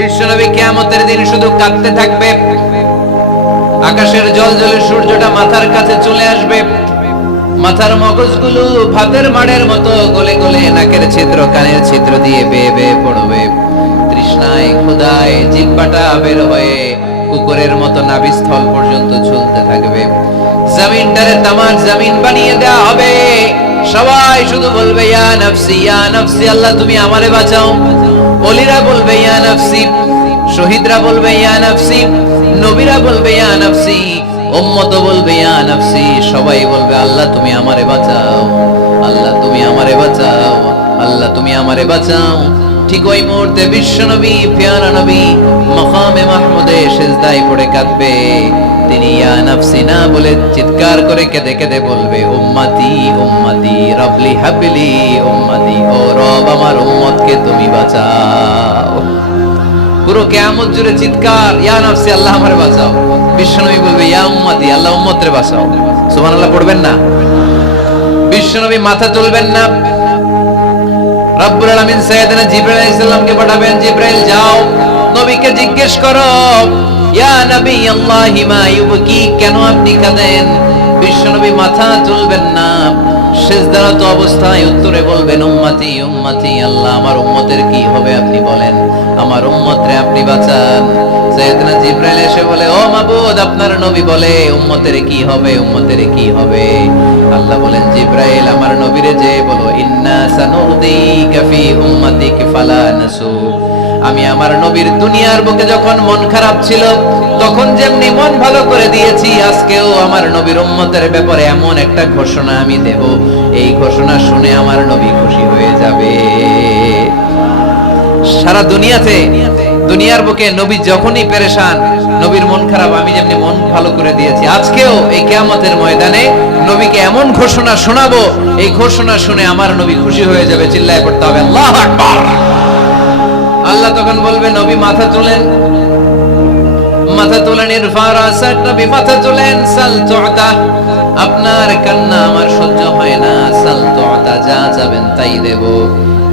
বিশ্বনবী কিয়ামতের দিন শুধু কাঁদতে থাকবে। আকাশের জলজলে সূর্যটা মাথার কাছে চলে আসবে, মাথার মগজগুলো ভাতের মাড়ের মতো গলে গলে নাকের ছিদ্র কানের ছিদ্র দিয়ে বেয়ে বেয়ে পড়বে। তৃষ্ণায় ক্ষুধায় জিহ্বাটা বের হয়ে কুকুরের মতো নাভিস্থল পর্যন্ত ঝুলতে থাকবে। জমিনটারে তামার জমিন বানিয়ে দেওয়া হবে। সবাই শুধু বলবে ইয়া নফসি ইয়া নফসি, আল্লাহ তুমি আমারে বাঁচাও। ওলিরা বলবে ইয়া নফসি, শহীদরা বলবে ইয়া নফসি, নবীরা বলবে ইয়া নফসি, উম্মত বলবে ইয়া নফসি। সবাই বলবে আল্লাহ তুমি আমারে বাঁচাও, আল্লাহ তুমি আমারে বাঁচাও, আল্লাহ তুমি আমারে বাঁচাও। ঠিক ওই মুহূর্তে বিশ্বনবী প্যারা নবী মাকামে মাহমুদে সিজদায় পড়ে কাঁদবে। তিনি ইয়া নফসি না বলে চিৎকার করে কেঁদে কেঁদে বলবে উম্মতি উম্মতি রবলি হাবলি উম্মতি, ও রব আমার উম্মতকে তুমি বাঁচাও। পুরো কিয়ামত জুড়ে চিৎকার ইয়া নফসি আল্লাহ আমারে বাঁচাও। বিশ্বনবী বলবে ইয়া উম্মতি আল্লাহ উম্মতরে বাঁচাও। সুবহানাল্লাহ পড়বেন না? বিশ্বনবী মাথা তুলবেন না। রব্বুল আলামিন সাইয়েদনা জিবরাইল আলাইহিস সালামকে পাঠাবেন, জিবরাইল যাও নবীকে জিজ্ঞেস করো ইয়া নবী আল্লাহি মা ইউবকি, কেন আপনি কাঁদেন? বিশ্বনবী মাথা তুলবেন না, সিজদারত অবস্থায় উত্তরে বলবেন উম্মতি উম্মতি, আল্লাহ আমার উম্মতের কি হবে আপনি বলেন, আমার উম্মতরে আপনি বাঁচান। সাইয়েদনা জিবরাইল এসে বলে ও মাবুদ আপনার নবী বলে উম্মতের কি হবে, উম্মতের কি হবে? আল্লাহ বলেন জিবরাইল আমার নবীরে যে বলো ইন্না সানুদিকা ফি উম্মাতিক ফালা নাসু। আমি আমার নবীর দুনিয়ার বুকে যখন মন খারাপ ছিল তখন যেমনি মন ভালো করে দিয়েছি, আজকেও আমার নবীর উম্মতের ব্যাপারে এমন একটা ঘোষণা আমি দেব, এই ঘোষণা শুনে আমার নবী খুশি হয়ে যাবে। সারা দুনিয়াতে দুনিয়ার বুকে নবী যখনই পেরেশান, নবীর মন খারাপ, আমি যেমনি মন ভালো করে দিয়েছি, আজকেও এই কিয়ামতের ময়দানে নবীকে এমন ঘোষণা শোনাবো, এই ঘোষণা শুনে আমার নবী খুশি হয়ে যাবে। চিল্লায় পড়তে হবে আল্লাহু আকবার। আল্লাহ তখন বলবে নবী মাথা তোলেন, মাথা তোলেন, ইরফা রাসাক, নবী মাথা তোলেন, সাল তুআতা, আপনার কান্না আমার সহ্য হয় না, সাল তুআতা, যা চাবেন তাই দেব।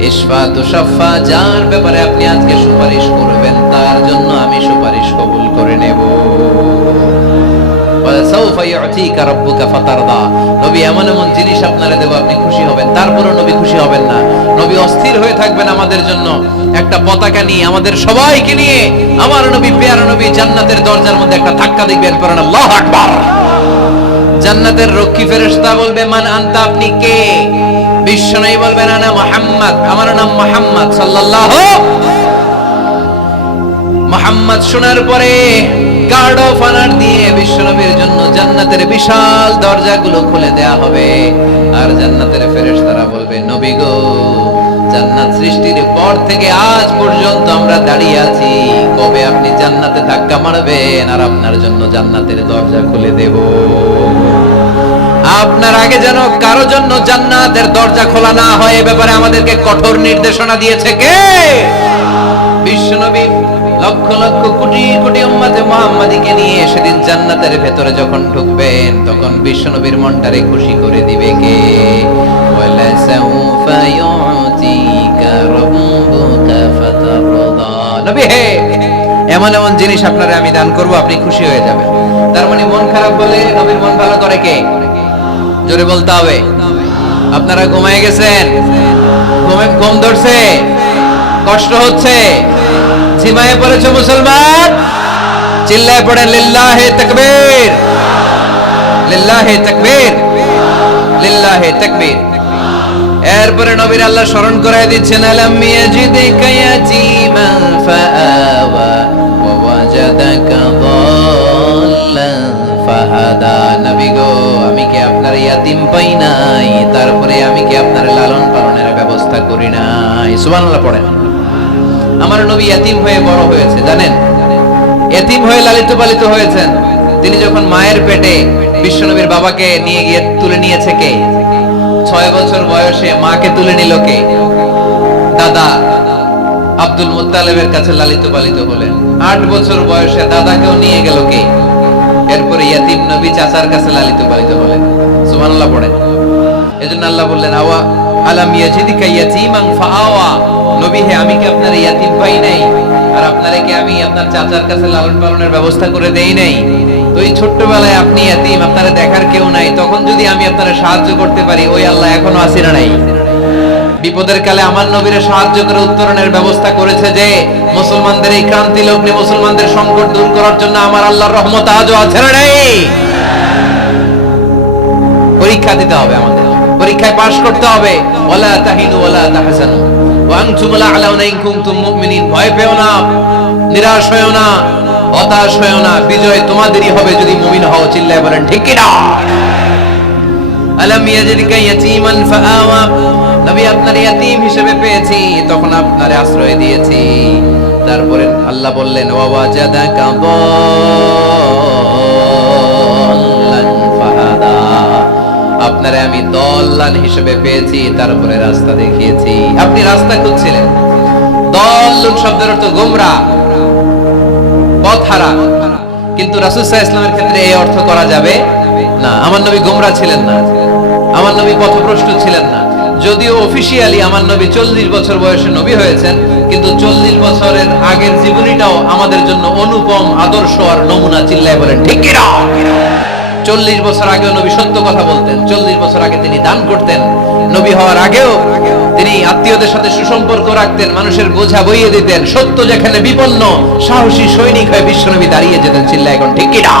ইশফা তুশাফা, যার ব্যাপারে আপনি আজকে সুপারিশ করবেন তার জন্য আমি সুপারিশ কবুল করে নেব। সাউফা ইউতিকা রাব্বুকা ফাতারদা, নবী এমন এমন জিনিস আপনারে দেব আপনি খুশি হবেন। তারপরও নবী খুশি হবেন না, নবী অস্থির হয়ে থাকবেন আমাদের জন্য একটা পতাকা নিয়ে, আমাদের সবাইকে নিয়ে আমার নবী প্যারা নবী জান্নাতের দরজার মধ্যে একটা ধাক্কা দিবেন, পড়েন আল্লাহু আকবার। জান্নাতের রক্ষী ফেরেশতা বলবে মান আনতা, আপনি কে? বিশ্বনবী বলবেন আনা মুহাম্মদ, আমার নাম মুহাম্মদ সাল্লাল্লাহু। মুহাম্মদ শোনার পরে গার্ড অফ অনার দিয়ে বিশ্বনবীর জন্য জান্নাতের বিশাল দরজাগুলো খুলে দেয়া হবে। আর জান্নাতের ফেরেশতারা বলবে নবী গো, জান্নাত সৃষ্টির পর থেকে আজ পর্যন্ত আমরা দাঁড়িয়ে আছি, কবে আপনি জান্নাতে ধাক্কা মারবেন আর আপনার জন্য জান্নাতের দরজা খুলে দেব। আপনার আগে যেন কারো জন্য জান্নাতের দরজা খোলা না হয়, এ ব্যাপারে আমাদেরকে কঠোর নির্দেশনা দিয়েছে কে? বিশ্বনবী লক্ষ লক্ষ কোটি কোটি উম্মতে মুহাম্মাদীকে নিয়ে সেদিন জান্নাতের ভেতরে যখন ঢুকবেন তখন বিশ্বনবীর মনটারে খুশি করে দিবে কে? ওয়ালা সাউফা ইউতিকা রাব্বুকা ফাতারদা, নবী হে এমন এমন জিনিস আপনারে আমি দান করব, আপনি খুশি হয়ে যাবেন। তার মানে মন খারাপ বলে নবীর মন ভালো করে কে? জোরে বলতে হবে। আপনারা ঘুমায় গেছেন, ঘুম ধরছে, কষ্ট হচ্ছে, ঝিমায়ে পড়েছে মুসলমান, চিল্লায় পড়েন লিল্লাহে তাকবীর, লিল্লাহে তাকবীর, লিল্লাহে তাকবীর। এরপরে নবীর আল্লাহ স্মরণ করায় দিচ্ছেন আলাম ইয়াজিদিকা ইয়াতীমান ফাআওয়া ওয়া ওয়াজাদাকা দাল্লান ফাহাদা। নবী গো, আমি কি আপনার ইয়াতিম পাই নাই, তারপরে আমি কি আপনার লালন পালনের ব্যবস্থা করি নাই? সুবহানাল্লাহ পড়েন। আমার নবী ইয়াতিম হয়ে বড় হয়েছে, জানেন? ইয়াতিম হয়ে লালিত পালিত হয়েছেন। তিনি যখন মায়ের পেটে বিশ্বনবীর বাবাকে নিয়ে গিয়ে তুলে নিয়েছে কে? 6 বছর বয়সে মাকে তুলে নিল কে? দাদা আব্দুল মুত্তালিবের কাছে লালিত পালিত হলেন। 8 বছর বয়সে দাদাকেও নিয়ে গেল কে? এরপরে ইয়াতিম নবী চাচার কাছে লালিত পালিত হলেন। সুবহানাল্লাহ পড়েন। এজন্য আল্লাহ বললেন আলাম ইয়াজিদিকা ইয়াতীমান ফাআওয়া, নবী হে আমি কি আপনার ইয়াতীম পাই নাই, আর আপনারে কি আমি আপনার চাচার কাছে লালন পালনের ব্যবস্থা করে দেই নাই? তো এই ছোট্টবেলায় আপনি ইয়াতীম, আপনারে দেখার কেউ নাই, তখন যদি আমি আপনারে সাহায্য করতে পারি, ওই আল্লাহ এখনো আছেন না নাই? বিপদের কালে আমার নবীরে সাহায্য করে উত্তরণের ব্যবস্থা করেছে যে, মুসলমানদের এই ক্রান্তি লগ্নে মুসলমানদের সংকট দূর করার জন্য আমার আল্লাহর রহমত আজও আছে না নাই? পরীক্ষা দিতে হবে, আমাদের পরীক্ষায় পাশ করতে হবে। ওয়ালা তাহিনু ওয়ালা তাহজানু ওয়া আনতুমুল আ'লাউনা ইন কুনতুম মুমিনিন। ভয় পেও না, নিরাশ হয়ো না, হতাশ হয়ো না, বিজয় তোমাদেরই হবে যদি মুমিন হও। চিল্লায় বলেন ঠিক কি না? আলাম ইয়াজিদিকা ইয়াতীমান ফাআওয়া, নবী আপনার ইয়াতীম হিসেবে পেয়েছি, তখন আপনারে আশ্রয় দিয়েছি। তারপরে আল্লাহ বললেন ওয়া ওয়াজাদাকা দাল্লান ফাহাদা, আপনারে আমি দল্লান হিসেবে পেয়েছি, তারপরে রাস্তা দেখিয়েছি। আপনি রাস্তা খুঁজছিলেন। দল্লুন শব্দের অর্থ গোমরাহ, পথহারা, কিন্তু রাসূল সাল্লাল্লাহু আলাইহি ওয়াসাল্লামের ক্ষেত্রে এই অর্থ করা যাবে না। আমার নবী গোমরাহ ছিলেন না, আমার নবী পথভ্রষ্ট ছিলেন না। যদিও অফিশিয়ালি আমার নবী 40 বছর বয়সে নবী হয়েছেন, কিন্তু 40 বছরের আগের জীবনীটাও আমাদের জন্য অনুপম আদর্শ আর নমুনা। চিল্লায় বলেন ঠিক কি না? 40 বছর আগেও নবী সত্য কথা বলতেন। 40 বছর আগে তিনি দান করতেন। নবী হওয়ার আগেও তিনি আত্মীয়দের সাথে সুসম্পর্ক রাখতেন, মানুষের বোঝা বইয়ে দিতেন। সত্য যেখানে বিপন্ন, সাহসী সৈনিক হয়ে বিশ্বনবী দাঁড়িয়ে যেতেন। চিল্লায় এখন ঠিক কি না?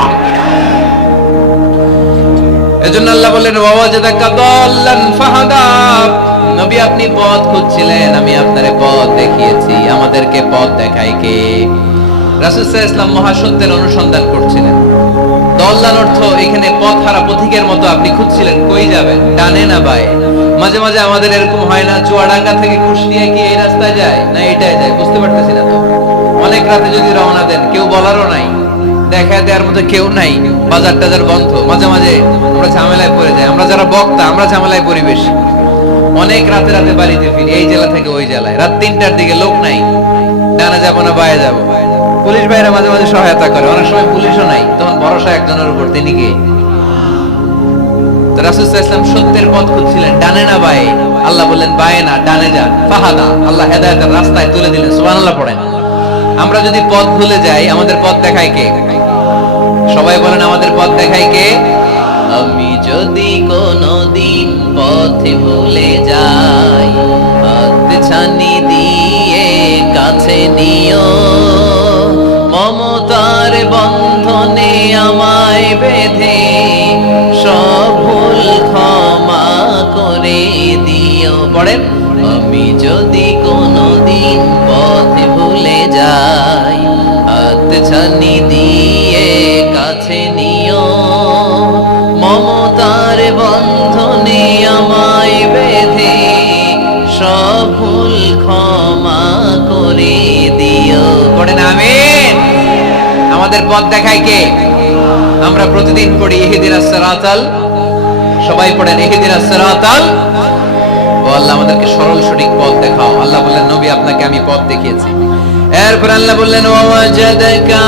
এজন্য আল্লাহ বললেন ওয়া ওয়াজাদাকা দাল্লান ফাহাদা, নবী আপনি পথ খুঁজছিলেন, আমি আপনারে পথ দেখিয়েছি। আমাদেরকে পথ দেখায় কে? রাসূল সাল্লাল্লাহু আলাইহি ওয়াসাল্লাম মহাসত্যের অনুসন্ধান করছিলেন। দল্লান অর্থ এখানে পথহারা পথিকের মতো আপনি খুঁজছিলেন, কই যাবেন, ডানে না বায়ে? মাঝে মাঝে আমাদের এরকম হয় না, চুয়াডাঙ্গা থেকে কুষ্টিয়া কি এই রাস্তায় যায় না এটাই যায়, বুঝতে পারতেছি না তো। অনেক রাতে যদি রওনা দেন, কেউ বলারও নাই, দেখা দেওয়ার মতো কেউ নাই, বাজার টাজার বন্ধ, মাঝে মাঝে আমরা ঝামেলায় পড়ে যাই। আমরা যারা বক্তা, আমরা ঝামেলায় পরিবেশ। অনেক রাতে রাতে বাড়িতে ফিরি, এই জেলা থেকে ওই জেলায়, রাত 3টার দিকে, লোক নাই, ডানে যাবো না বায়ে যাবো। পুলিশ ভাইরা মাঝে মাঝে সহায়তা করে, অনেক সময় পুলিশও নাই, তখন ভরসা একজনের উপর, তিনি কে? তো রাসূল সাল্লাল্লাহু আলাইহি ওয়াসাল্লাম সত্যের পথ খুঁজছিলেন, ডানে না বায়ে? আল্লাহ বললেন বায়ে না, ডানে যান। ফাহাদা, আল্লাহ হেদায়েতের রাস্তায় তুলে দিলেন। সুবহানাল্লাহ পড়েন। আমরা যদি পথ ভুলে যাই, আমাদের পথ দেখায় কে? সবাই বলেন আমাদের পথ দেখায় কে? আমি যদি কোনদিন পথে ভুলে যাই, হাত ছানি দিয়ে কাছে নিও, মমতার বন্ধনে আমায় বেঁধে সব ভুল ক্ষমা করে দিও। পড়েন, আমি যদি কোনদিন পথে ভুলে যাই, হাত ছানি দিয়ে কাছে নিও, মমতার বন্ধনে আমায় বেঁধে সব ভুল ক্ষমা করে দিও। পড়েন আমিন। আমাদের পথ দেখায় কে? আমরা প্রতিদিন পড়ি ইহদিনাস সিরাতাল, সবাই পড়েন ইহদিনাস সিরাতাল। ও আল্লাহ আমাদেরকে সরল সঠিক পথ দেখাও। আল্লাহ বললেন নবী আপনাকে আমি পথ দেখিয়েছি। এরপর আল্লাহ বললেন ওয়া ওয়াজাদাকা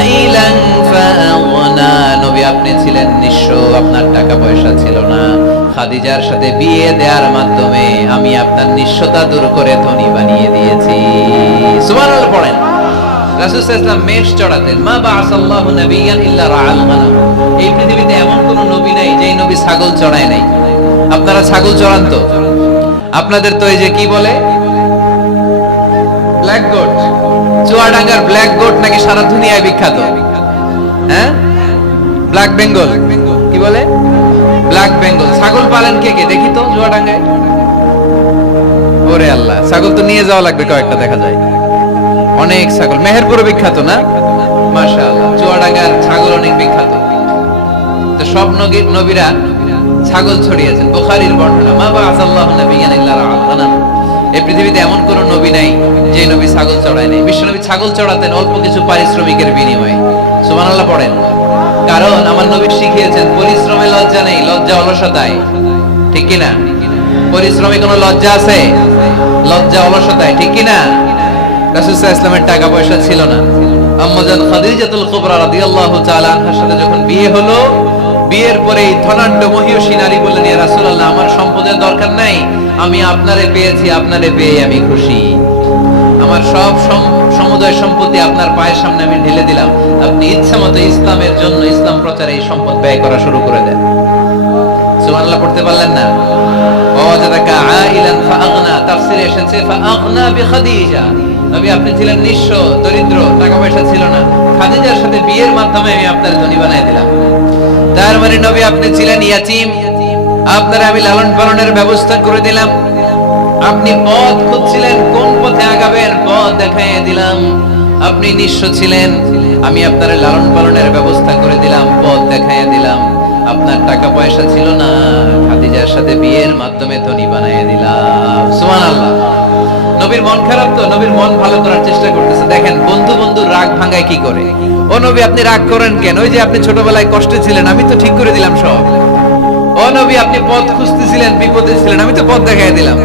আইলান ফাআগনা, নবী আপনি ছিলেন নিঃস্ব, আপনার টাকা পয়সা ছিল না। খাদিজার সাথে বিয়ে দেওয়ার মাধ্যমে আমি আপনার নিঃস্বতা দূর করে ধনী বানিয়ে দিয়েছি। সুবহানাল্লাহ পড়েন। রাসূল সাল্লাল্লাহু আলাইহি ওয়াসাল্লাম মেষ চড়াতেন। মা বাআসাল্লাহু নাবিয়্যান ইল্লা রাআল গানাম, এই পৃথিবীতে এমন কোন নবী নাই যেই নবী ছাগল চড়ায় নাই। আপনারা ছাগল চড়ান তো? আপনাদের তো এই যে কি বলে ব্ল্যাক গোট, চুয়াডাঙ্গার ব্ল্যাক গোট নাকি সারা দুনিয়ায় বিখ্যাত। হ্যাঁ, ব্ল্যাক বেঙ্গল, কি বলে ব্ল্যাক বেঙ্গল। ছাগল পালেন কে কে দেখি তো চুয়াডাঙ্গায়? ওরে আল্লাহ, ছাগল তো নিয়ে যাওয়া লাগবে কয়েকটা, দেখা যায় অনেক ছাগল। মেহেরপুরে বিখ্যাত না? মাশাআল্লাহ, চুয়াডাঙ্গার ছাগল অনেক বিখ্যাত। তো সব নবীরা ছাগল ছড়িয়েছেন। বুখারীর বর্ণনা, মা বাআসাল্লাহু নাবিয়্যান ইল্লা রাআল গানাম, এই পৃথিবীতে এমন কোন নবী নাই যে নবী ছাগল চড়ায় নাই। বিশ্বনবী ছাগল চড়াতেন অল্প কিছু পারিশ্রমিকের বিনিময়ে। সুবহানাল্লাহ পড়েন। কারণ আমার নবী শিখিয়েছেন পরিশ্রমে লজ্জা নেই, লজ্জা অলসতায়। ঠিক কি না? পরিশ্রমে কোনো লজ্জা আছে? লজ্জা অলসতায়। ঠিক কি না? রাসূল সাল্লাল্লাহু আলাইহি ওয়াসাল্লামের টাকা পয়সা ছিল না। আম্মা জান খাদিজাতুল কুবরা রাদিয়াল্লাহু তাআলা আনহার সাথে যখন বিয়ে হলো, বিয়ের পরে ধনাঢ্য মহিয়সী নারী বললেন, ইয়া রাসূলুল্লাহ, আমার সম্পদের দরকার নাই, আমি আপনারে পেয়েছি, আপনারে পেয়ে আমি খুশি। আমার সব সমুদয় সম্পত্তি আপনার পায়ের সামনে আমি ঢেলে দিলাম, আপনি ইচ্ছা মতো ইসলামের জন্য, ইসলাম প্রচারে এই সম্পদ ব্যয় করা শুরু করে দেন। সুবহানাল্লাহ পড়তে পারলেন না? ওয়াজাদাকা আইলান ফাআগনা, তাফসীরে এসেছে ফাআগনা বিখাদিজা। নবী আপনি ছিলেন নিঃস্ব, দরিদ্র, টাকা পয়সা ছিল না, খাদিজার সাথে বিয়ের মাধ্যমে আমি আপনার ধনী বানিয়ে দিলাম। তার মানে নবী আপনি ছিলেন ইয়াতীম, আপনারা আমি লালন পালনের ব্যবস্থা করে দিলাম। আপনি পথ খুঁজছিলেন, কোন পথে আগাবেন, পথ দেখাইয়ে দিলাম। আপনি নিঃস্ব ছিলেন, আমি আপনার লালন পালনের ব্যবস্থা করে দিলাম, পথ দেখাইয়ে দিলাম। আপনার টাকা পয়সা ছিল না, খাদিজার সাথে বিয়ের মাধ্যমে ধনী বানিয়ে দিলাম। সুবহানাল্লাহ। নবীর মন খারাপ তো, নবীর মন ভালো করার চেষ্টা করতেছে। দেখেন বন্ধু বন্ধুর রাগ ভাঙায় কি করে। ও নবী আপনি রাগ করেন কেন? ওই যে আপনি ছোটবেলায় কষ্টে ছিলেন, আমি তো ঠিক করে দিলাম সব। ও নবী আপনি পথ খুঁজতেছিলেন, বিপদে ছিলেন, আমি তো পথ দেখাই দিলাম।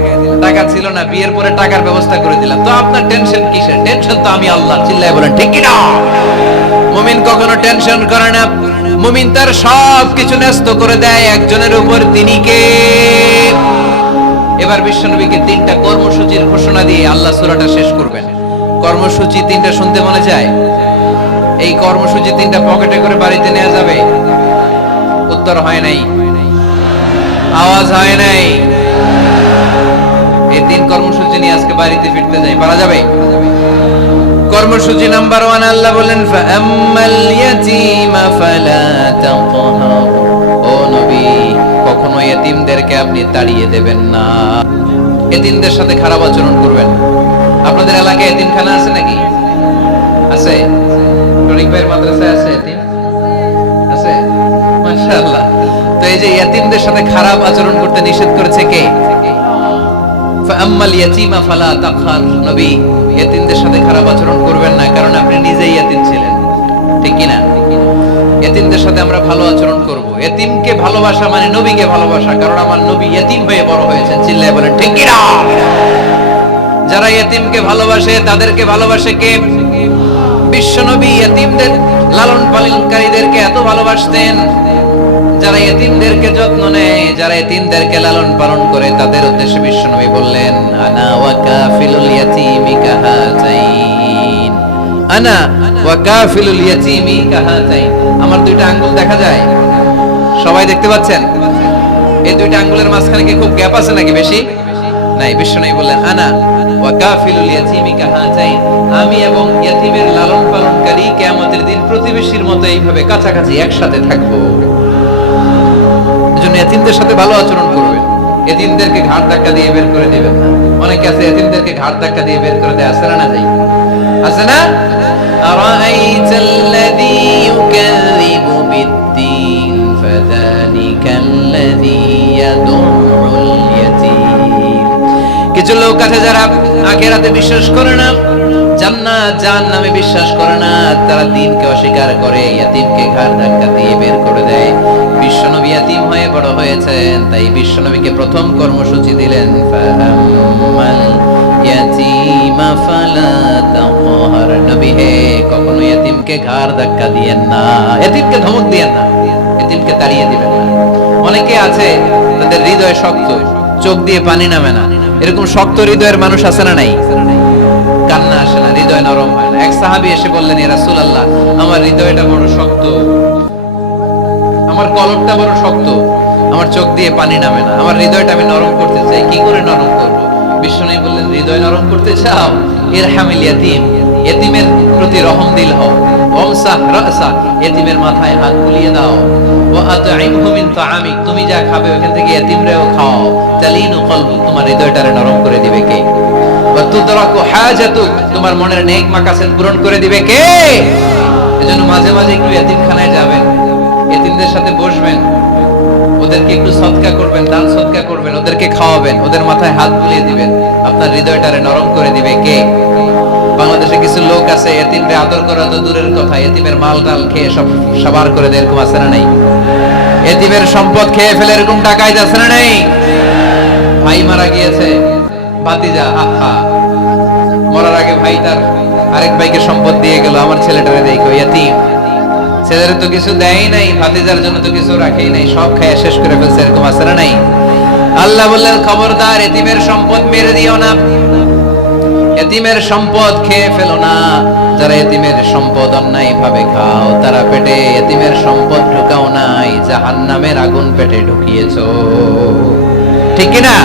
টাকা ছিল না, বিয়ের পরে টাকার ব্যবস্থা করে দিলাম। তো আপনার টেনশন কিসের? টেনশন তো আমি আল্লাহ। চিল্লায় বলেন ঠিক কি না? মুমিন কখনো টেনশন করে না, মুমিন তার সব কিছু ন্যস্ত করে দেয় একজনের উপর, তিনি কে? এবার বিশ্বনবীকে 3টা কর্মসূচির ঘোষণা দিয়ে আল্লাহ সূরাটা শেষ করবেন। কর্মসূচি 3টা শুনতে মনে যায়? এই কর্মসূচি 3টা পকেটে করে বাড়িতে নেওয়া যাবে? উত্তর হয় নাই, আওয়াজ হয় নাই। এই 3 কর্মসূচি নিয়ে আজকে বাড়িতে ফিরতে যাই, পারা যাবে? কর্মসূচি নাম্বার 1, আল্লাহ বলেন ফাআম্মাল ইয়াতীমা ফালা তাকহার। ও নবী, কখনো এতিমদেরকে আপনি তাড়িয়ে দেবেন না, এতিমদের সাথে খারাপ আচরণ করবেন। আপনাদের এলাকায় এতিমখানা আছে নাকি? আছে? টরিক ভাইয়ের মাদ্রাসায় আছে এতিম? আছে? মাশাআল্লাহ। তো এই যে এতিমদের সাথে খারাপ আচরণ করতে নিষেধ করেছে কে? ফাআম্মাল ইয়াতীমা ফালা তাকহার। নবী এতিমদের সাথে খারাপ আচরণ করবেন না, কারণ আপনি নিজেই এতিম ছিলেন, ঠিক কি না? এতিমদের সাথে আমরা ভালো আচরণ করব। এতিমকে ভালোবাসা মানে নবীকে ভালোবাসা, কারণ আমার নবী এতিম হয়ে বড় হয়েছেন। চিল্লায় বলেন ঠিক কি না? যারা এতিমকে ভালোবাসে তাদেরকে ভালোবাসে কে? বিশ্বনবী এতিমদের লালন পালনকারীদেরকে এত ভালোবাসতেন। যারা এতিমদেরকে যত্ন নেয়, যারা এতিমদেরকে লালন পালন করে, তাদের উদ্দেশ্যে বিশ্বনবী বললেন আনা ওয়া কাফিলুল ইয়াতীমি কাহাতাইন, আনা ওয়া কাফিলুল ইয়াতীমি কাহাতাইন। আমার 2টা আঙ্গুল দেখা যায়? সবাই দেখতে পাচ্ছেন? এই 2টা আঙ্গুলের মাঝখানে কি খুব গ্যাপ আছে নাকি? বেশি নাই। বিশ্বনবী বললেন আনা ওয়া কাফিলুল ইয়াতীমি কাহাতাইন, আমি এবং ইয়াতীমের লালন পালনকারী কিয়ামতের দিন প্রতিবেশীর মতো এইভাবে কাছাকাছি একসাথে থাকবো। এজন্য এতিমদের সাথে ভালো আচরণ করবেন। এতিমদেরকে ঘাড় ধাক্কা দিয়ে বের করে দিবেন না। অনেকে আছে এতিমদেরকে ঘাড় ধাক্কা দিয়ে বের করে দেয়, আছে না? যাই আছে না? আরাআইতাল্লাযী ইউকাযযিবু বিদ্দীন ফাযালিকাল্লাযী ইয়াদুরুল ইয়াতীম। কিছু লোক আছে যারা আখিরাতে বিশ্বাস করে না, জান্নাত জাহান্নামে বিশ্বাস করে না, তারা দ্বীনকে অস্বীকার করে, ইয়াতীমকে ঘাড় ধাক্কা দিয়ে বের করে দেয়। বিশ্বনবী ইয়াতীম হয়ে বড় হয়েছেন, তাই বিশ্বনবীকে প্রথম কর্মসূচি দিলেন ফাআম্মাল ইয়াতীমা ফালা তাকহার। নবী হে, কখনো ইয়াতীমকে ঘাড় ধাক্কা দিয়েন না, ইয়াতীমকে ধমক দিয়েন না, ইয়াতীমকে তাড়িয়ে দিবেন না। অনেকে আছে তাদের হৃদয় শক্ত, চোখ দিয়ে পানি নামে না। এরকম শক্ত হৃদয়ের মানুষ আছে না নাই? কান্না আসে না, হৃদয় নরম হয় না। এক সাহাবী এসে বললেন, ইয়া রাসূলুল্লাহ, আমার হৃদয়টা বড় শক্ত, আমার কলবটা বড় শক্ত, আমার চোখ দিয়ে পানি নামে না, আমার হৃদয়টা আমি নরম করতে চাই, কি করে নরম করব? বিশ্বনবী বললেন, হৃদয় নরম করতে চাও? ইরহামিল ইয়াতীম, এতিমের প্রতি রহম দিল হও। ওমসাহ রাসা, এতিমের মাথায় হাত বুলিয়ে দাও। ওয়া আত'ইমহু মিন তাআমিক, তুমি যা খাবে ওখান থেকে এতিমরেও খাও। তালিনু কলবু, তোমার হৃদয়টারে নরম করে দিবে কে? ওয়া তুদরাকু হাজাতুক, তোমার মনের নেক মাকাসেদ পূরণ করে দিবে কে? এজন্য মাঝে মাঝে একটু এতিমখানায় যাবেন, এতিমদের সাথে বসবেন, ওদেরকে একটু সদকা করবেন, দান সদকা করবেন, ওদেরকে খাওয়াবেন, ওদের মাথায় হাত বুলিয়ে দিবেন, আপনার হৃদয়টারে নরম করে দিবে কে? বাংলাদেশে কিছু লোক আছে এতিমরে আদর করা তো দূরের কথা, এতিমের মাল ডাল খেয়ে সব সাবার করে দেয়, এরকম আছে না নাই? এতিমের সম্পদ খেয়ে ফেলে এরকম টাকায় যাচ্ছে না নাই? ভাই মারা গিয়েছে, ভাতিজা আহা, মরার আগে ভাই তার আরেক ভাইকে সম্পদ দিয়ে গেল, আমার ছেলেটারে দেখো এতিম, ছেলের তো কিছু দেয় নাই, ভাতিজার জন্য তো কিছু রাখেই নাই, সব খাইয়া শেষ করে ফেলছে, এরকম আছে না নাই? আল্লাহ বললেন খবরদার এতিমের সম্পদ মেরে দিও না, এতিমের সম্পদ খেয়ে ফেলো না। যারা এতিমের সম্পদ অন্যায় ভাবে খাও, তারা পেটে এতিমের সম্পদ ঢুকাও নাই, জাহান্নামের আগুন পেটে ঢুকিয়েছো, ঠিক কি না?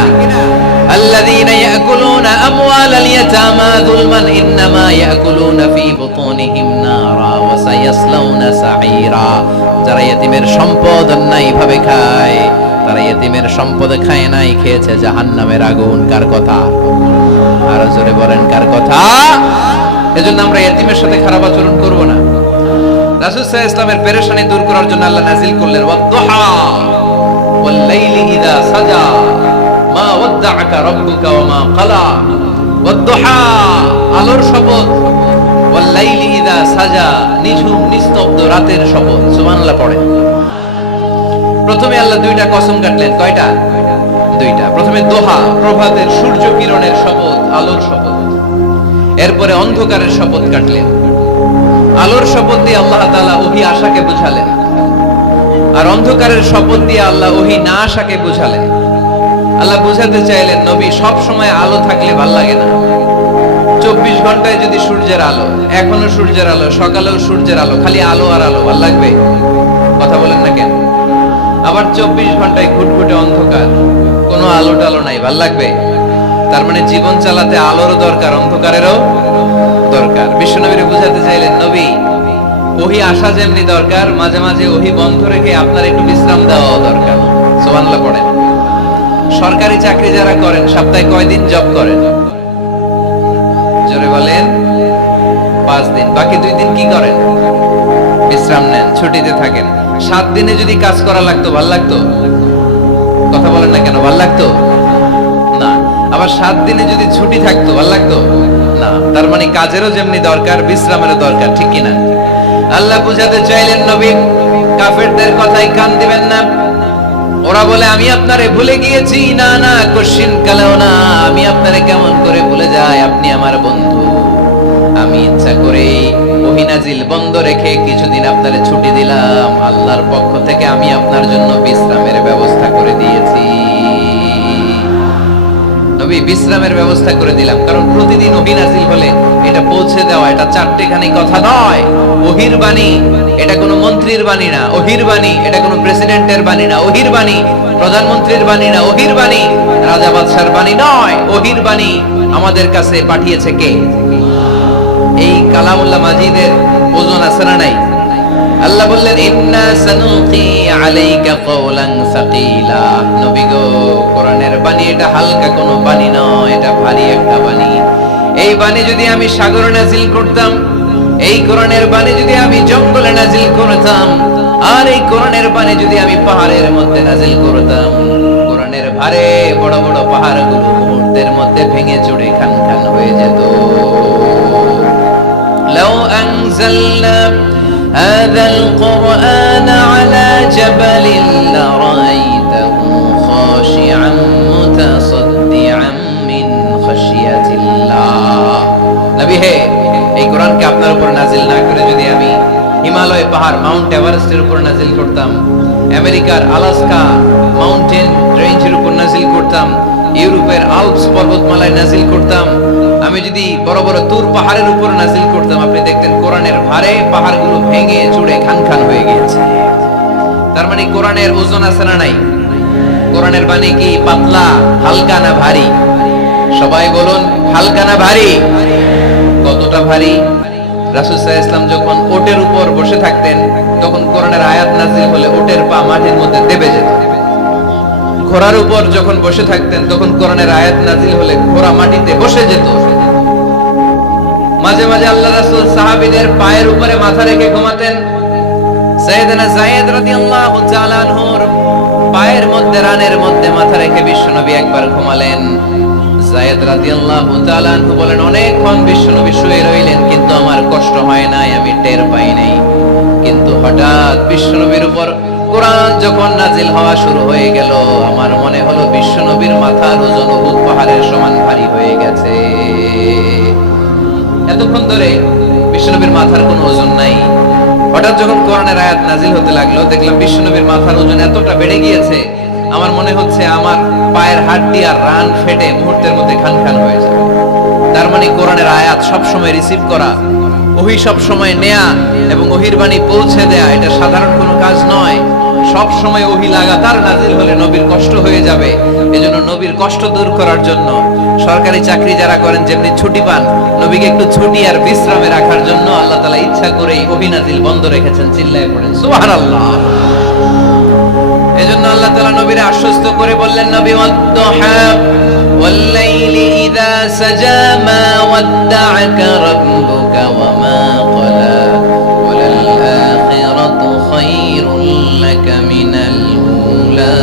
আল্লাযীনা ইয়াকুলুনা আমওয়ালাল ইয়াতামা যুলমান ইন্নামা ইয়াকুলুনা ফী বুতুনিহিম নারা ওয়া সায়াসলাউনা সাঈরা। যারা এতিমের সম্পদ অন্যায় ভাবে খায়, তারা এতিমের সম্পদ খায় নাই, খেয়েছে জাহান্নামের আগুন। কার কথা? আরো জোরে বলেন, কার কথা? এজন্য আমরা এতিমের সাথে খারাপ আচরণ করব না। রাসূল সাল্লাল্লাহু আলাইহি ওয়াসাল্লামের পেরেশানি দূর করার জন্য আল্লাহ নাযিল করলেন ওয়াদ-দুহা ওয়াল লাইলি ইযা সাজা মা ওয়াদ্দাআকা রাব্বুকা ওয়া মা ক্বালা। ওয়াদ-দুহা আলোর শপথ, ওয়াল লাইলি ইযা সাজা নিঝুম নিস্তব্ধ রাতের শপথ। সুবহানাল্লাহ পড়ে। প্রথমে আল্লাহ দুইটা কসম কাটলেন। কয়টা? দুইটা। প্রথমে দোহা, প্রভাতের সূর্য কিরণের শপথ, আলোর শপথ। এরপরে অন্ধকারের শপথ কাটলেন। আলোর শপথ দিয়ে আল্লাহ তাআলা ওহী আশাকে বুঝালেন, আর অন্ধকারের শপথ দিয়ে আল্লাহ ওহী না আশাকে বুঝালেন। আল্লাহ বুঝাতে চাইলেন নবী সব সময় আলো থাকলে ভাল লাগে না। 24 ঘন্টায় যদি সূর্যের আলো, এখনো সূর্যের আলো, সকালেও সূর্যের আলো, খালি আলো আর আলো, ভাল লাগবে? কথা বলেন না কেন? আবার 24 ঘন্টায় ঘুটঘুটে অন্ধকার, কোনো আলো টালো নাই, ভাল লাগবে? তার মানে জীবন চালাতে আলোরও দরকার, অন্ধকারেরও দরকার। বিশ্বনবীরে বুঝাতে চাইলেন নবী ওহী আসা যেমনি দরকার, মাঝে মাঝে ওহী বন্ধ রেখে আপনার একটু বিশ্রাম দেওয়া দরকার। সুবহানাল্লাহ পড়েন। সরকারি চাকরি যারা করেন সপ্তাহে কয়দিন জব করেন? জোরে বলেন। 5 দিন। বাকি 2 দিন কি করেন? বিশ্রাম নেন, ছুটিতে থাকেন। 7 দিনে যদি কাজ করা লাগতো, ভাল লাগতো? কথা বলেন না কেন? ভাল লাগতো না। আবার 7 দিনে যদি ছুটি থাকতো, ভাল লাগতো না। তার মানে কাজেরও যেমনি দরকার, বিশ্রামেরও দরকার, ঠিক কিনা? আল্লাহ বুঝাতে চাইলেন নবী কাফেরদের কথায় কান দিবেন না। ওরা বলে আমি আপনারে ভুলে গিয়েছি। না না, কোশ্চিন কালেও না। আমি আপনারে কেমন করে ভুলে যাই? আপনি আমার বন্ধু। আমি ইচ্ছা করে ওহী নাজিল বন্ধ রেখে কিছুদিন আপনারে ছুটি দিলাম। আল্লাহর পক্ষ থেকে আমি আপনার জন্য বিশ্রামের ব্যবস্থা করে দিয়েছি। নবী বিশ্রামের ব্যবস্থা করে দিলাম, কারণ প্রতিদিন ওহী নাজিল হলে এটা পৌঁছে দেওয়া, এটা চারটেখানি কথা নয়। ওহীর বাণী, এটা কোনো মন্ত্রীর বাণী না। ওহীর বাণী, এটা কোনো প্রেসিডেন্টের বাণী না। ওহীর বাণী প্রধানমন্ত্রীর বাণী না। ওহীর বাণী রাজা বাদশার বাণী নয়। ওহীর বাণী আমাদের কাছে পাঠিয়েছে কে? এই কালামুল্লাহ মাজিদের ওজন আছে না নাই? আল্লাহ বললেন ইন্না সানুকি আলাইকা কওলান সাকিলা। নবী গো, কোরআনের বাণী এটা হালকা কোনো বাণী নয়, এটা ভারী একটা বাণী। এই বাণী যদি আমি সাগরে নাজিল করতাম, এই কোরআনের বাণী যদি আমি জঙ্গলে নাজিল করতাম, আর এই কোরআনের বাণী যদি আমি পাহাড়ের মধ্যে নাজিল করতাম, কোরআনের ভারে বড় বড় পাহাড়গুলো মুহূর্তের মধ্যে ভেঙে চুরে খান খান হয়ে যেত। লাউ আনজালনা হাযাল কুরআন আলা জাবালিন লারাআইতাহু খাশিআন মুতাসাদ্দিআন মিন খাশিয়াতিল্লাহ। নবী হে, এই কোরআনকে আপনার উপর নাজিল না করে যদি আমি হিমালয় পাহাড় মাউন্ট এভারেস্টের উপর নাজিল করতাম, আমেরিকার আলাস্কা মাউন্টেন রেঞ্জের উপর নাজিল করতাম, ইউরোপের আল্পস পর্বতমালায় নাজিল করতাম, আমি যদি বড় বড় তুর পাহাড়ের উপর নাজিল করতাম, আপনি দেখতেন কোরআনের ভারে পাহাড়গুলো ভেঙে চুরে খান খান হয়ে গিয়েছে। তার মানে কোরআনের ওজন আছে না নাই? কোরআনের বাণী কি পাতলা, হালকা না ভারী? সবাই বলুন, হালকা না ভারী? কতটা ভারী? রাসূল সাল্লাল্লাহু আলাইহি ওয়াসাল্লাম যখন ওটের উপর বসে থাকতেন, তখন কোরআনের আয়াত নাযিল হলে ওটের পা মাটির মধ্যে দেবে যেত। ঘোড়ার উপর যখন বসে থাকতেন, তখন কোরআনের আয়াত নাযিল হলে ঘোড়া মাটিতে বসে যেত। মাঝে মাঝে আল্লাহ রাসূল সাহাবীদের পায়ের উপরে মাথা রেখে ঘুমাতেন। সাইয়েদনা যায়েদ রাদিয়াল্লাহু তাআলা আনহুর পায়ের মধ্যে, রানের মধ্যে মাথা রেখে বিশ্বনবী একবার ঘুমালেন। যায়েদ রাদিয়াল্লাহু তাআলা আনহু বলেন, অনেকক্ষণ বিশ্বনবী শুয়ে রইলেন, কিন্তু আমার কষ্ট হয় নাই, আমি টের পাই নাই। কিন্তু হঠাৎ বিশ্বনবীর উপর কোরআন যখন নাজিল হওয়া শুরু হয়ে গেল, আমার মনে হলো বিশ্বনবীর মাথার ওজন উহুদ পাহাড়ের সমান ভারী হয়ে গেছে। এতক্ষণ ধরে বিশ্বনবীর মাথার কোনো ওজন নাই, হঠাৎ যখন কোরআনের আয়াত নাজিল হতে লাগলো, দেখলাম বিশ্বনবীর মাথার ওজন এতটা বেড়ে গিয়েছে, আমার মনে হচ্ছে আমার পায়ের হাড্ডি আর রান ফেটে মুহূর্তের মধ্যে খান খান হয়ে যাবে। তার মানে কোরআনের আয়াত সব সময় রিসিভ করা, ওহী সব সময় নেয়া এবং ওহীর বাণী পৌঁছে দেয়া, এটা সাধারণ কোনো কাজ নয়। সব সময় ওহী লাগাতার নাজিল হলে নবীর কষ্ট হয়ে যাবে। এজন্য নবীর কষ্ট দূর করার জন্য সরকারি চাকরি যারা করেন যেমনি ছুটি পান, নবীকে একটু ছুটি আর বিশ্রামে রাখার জন্য আল্লাহ তাআলা ইচ্ছা করেই ওহী নাজিল বন্ধ রেখেছেন। চিল্লায়ে পড়েন সুবহানাল্লাহ। এজন্য আল্লাহ তাআলা নবীরে আশ্বস্ত করে বললেন, নবী ওয়াদ-দুহা ওয়াল-লাইলি ইযা সাজা মা ওয়াদ্দা'আকা রাব্বুকা ওয়া মা ক্বালা ওয়ালাল-আখিরাতু খায়রুল লাকা মিনাল উলা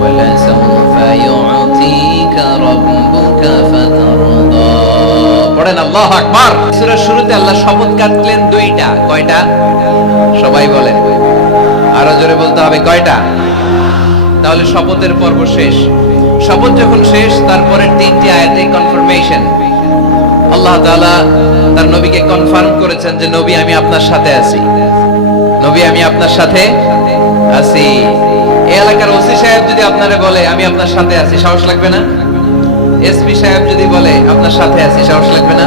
ওয়ালাসাওফা ইউ'তিকা রাব্বুকা ফাতারদা। পড়েন আল্লাহু আকবার। সূরার শুরুতে আল্লাহ শপথ কাটলেন দুইটা। কয়টা? সবাই বলেন, আরো জোরে বলতে হবে, কয়টা? তাহলে শপথের পর্ব শেষ। শপথ যখন শেষ, তারপরের তিনটি আয়াতে কনফার্মেশন। আল্লাহ তাআলা তার নবীকে কনফার্ম করেছেন যে নবী আমি আপনার সাথে আছি, নবী আমি আপনার সাথে আছি। এই এলাকার ওসি সাহেব যদি আপনারে বলে আমি আপনার সাথে আছি, সাহস লাগবে না? এসপি সাহেব যদি বলে আপনার সাথে আছি, সাহস লাগবে না?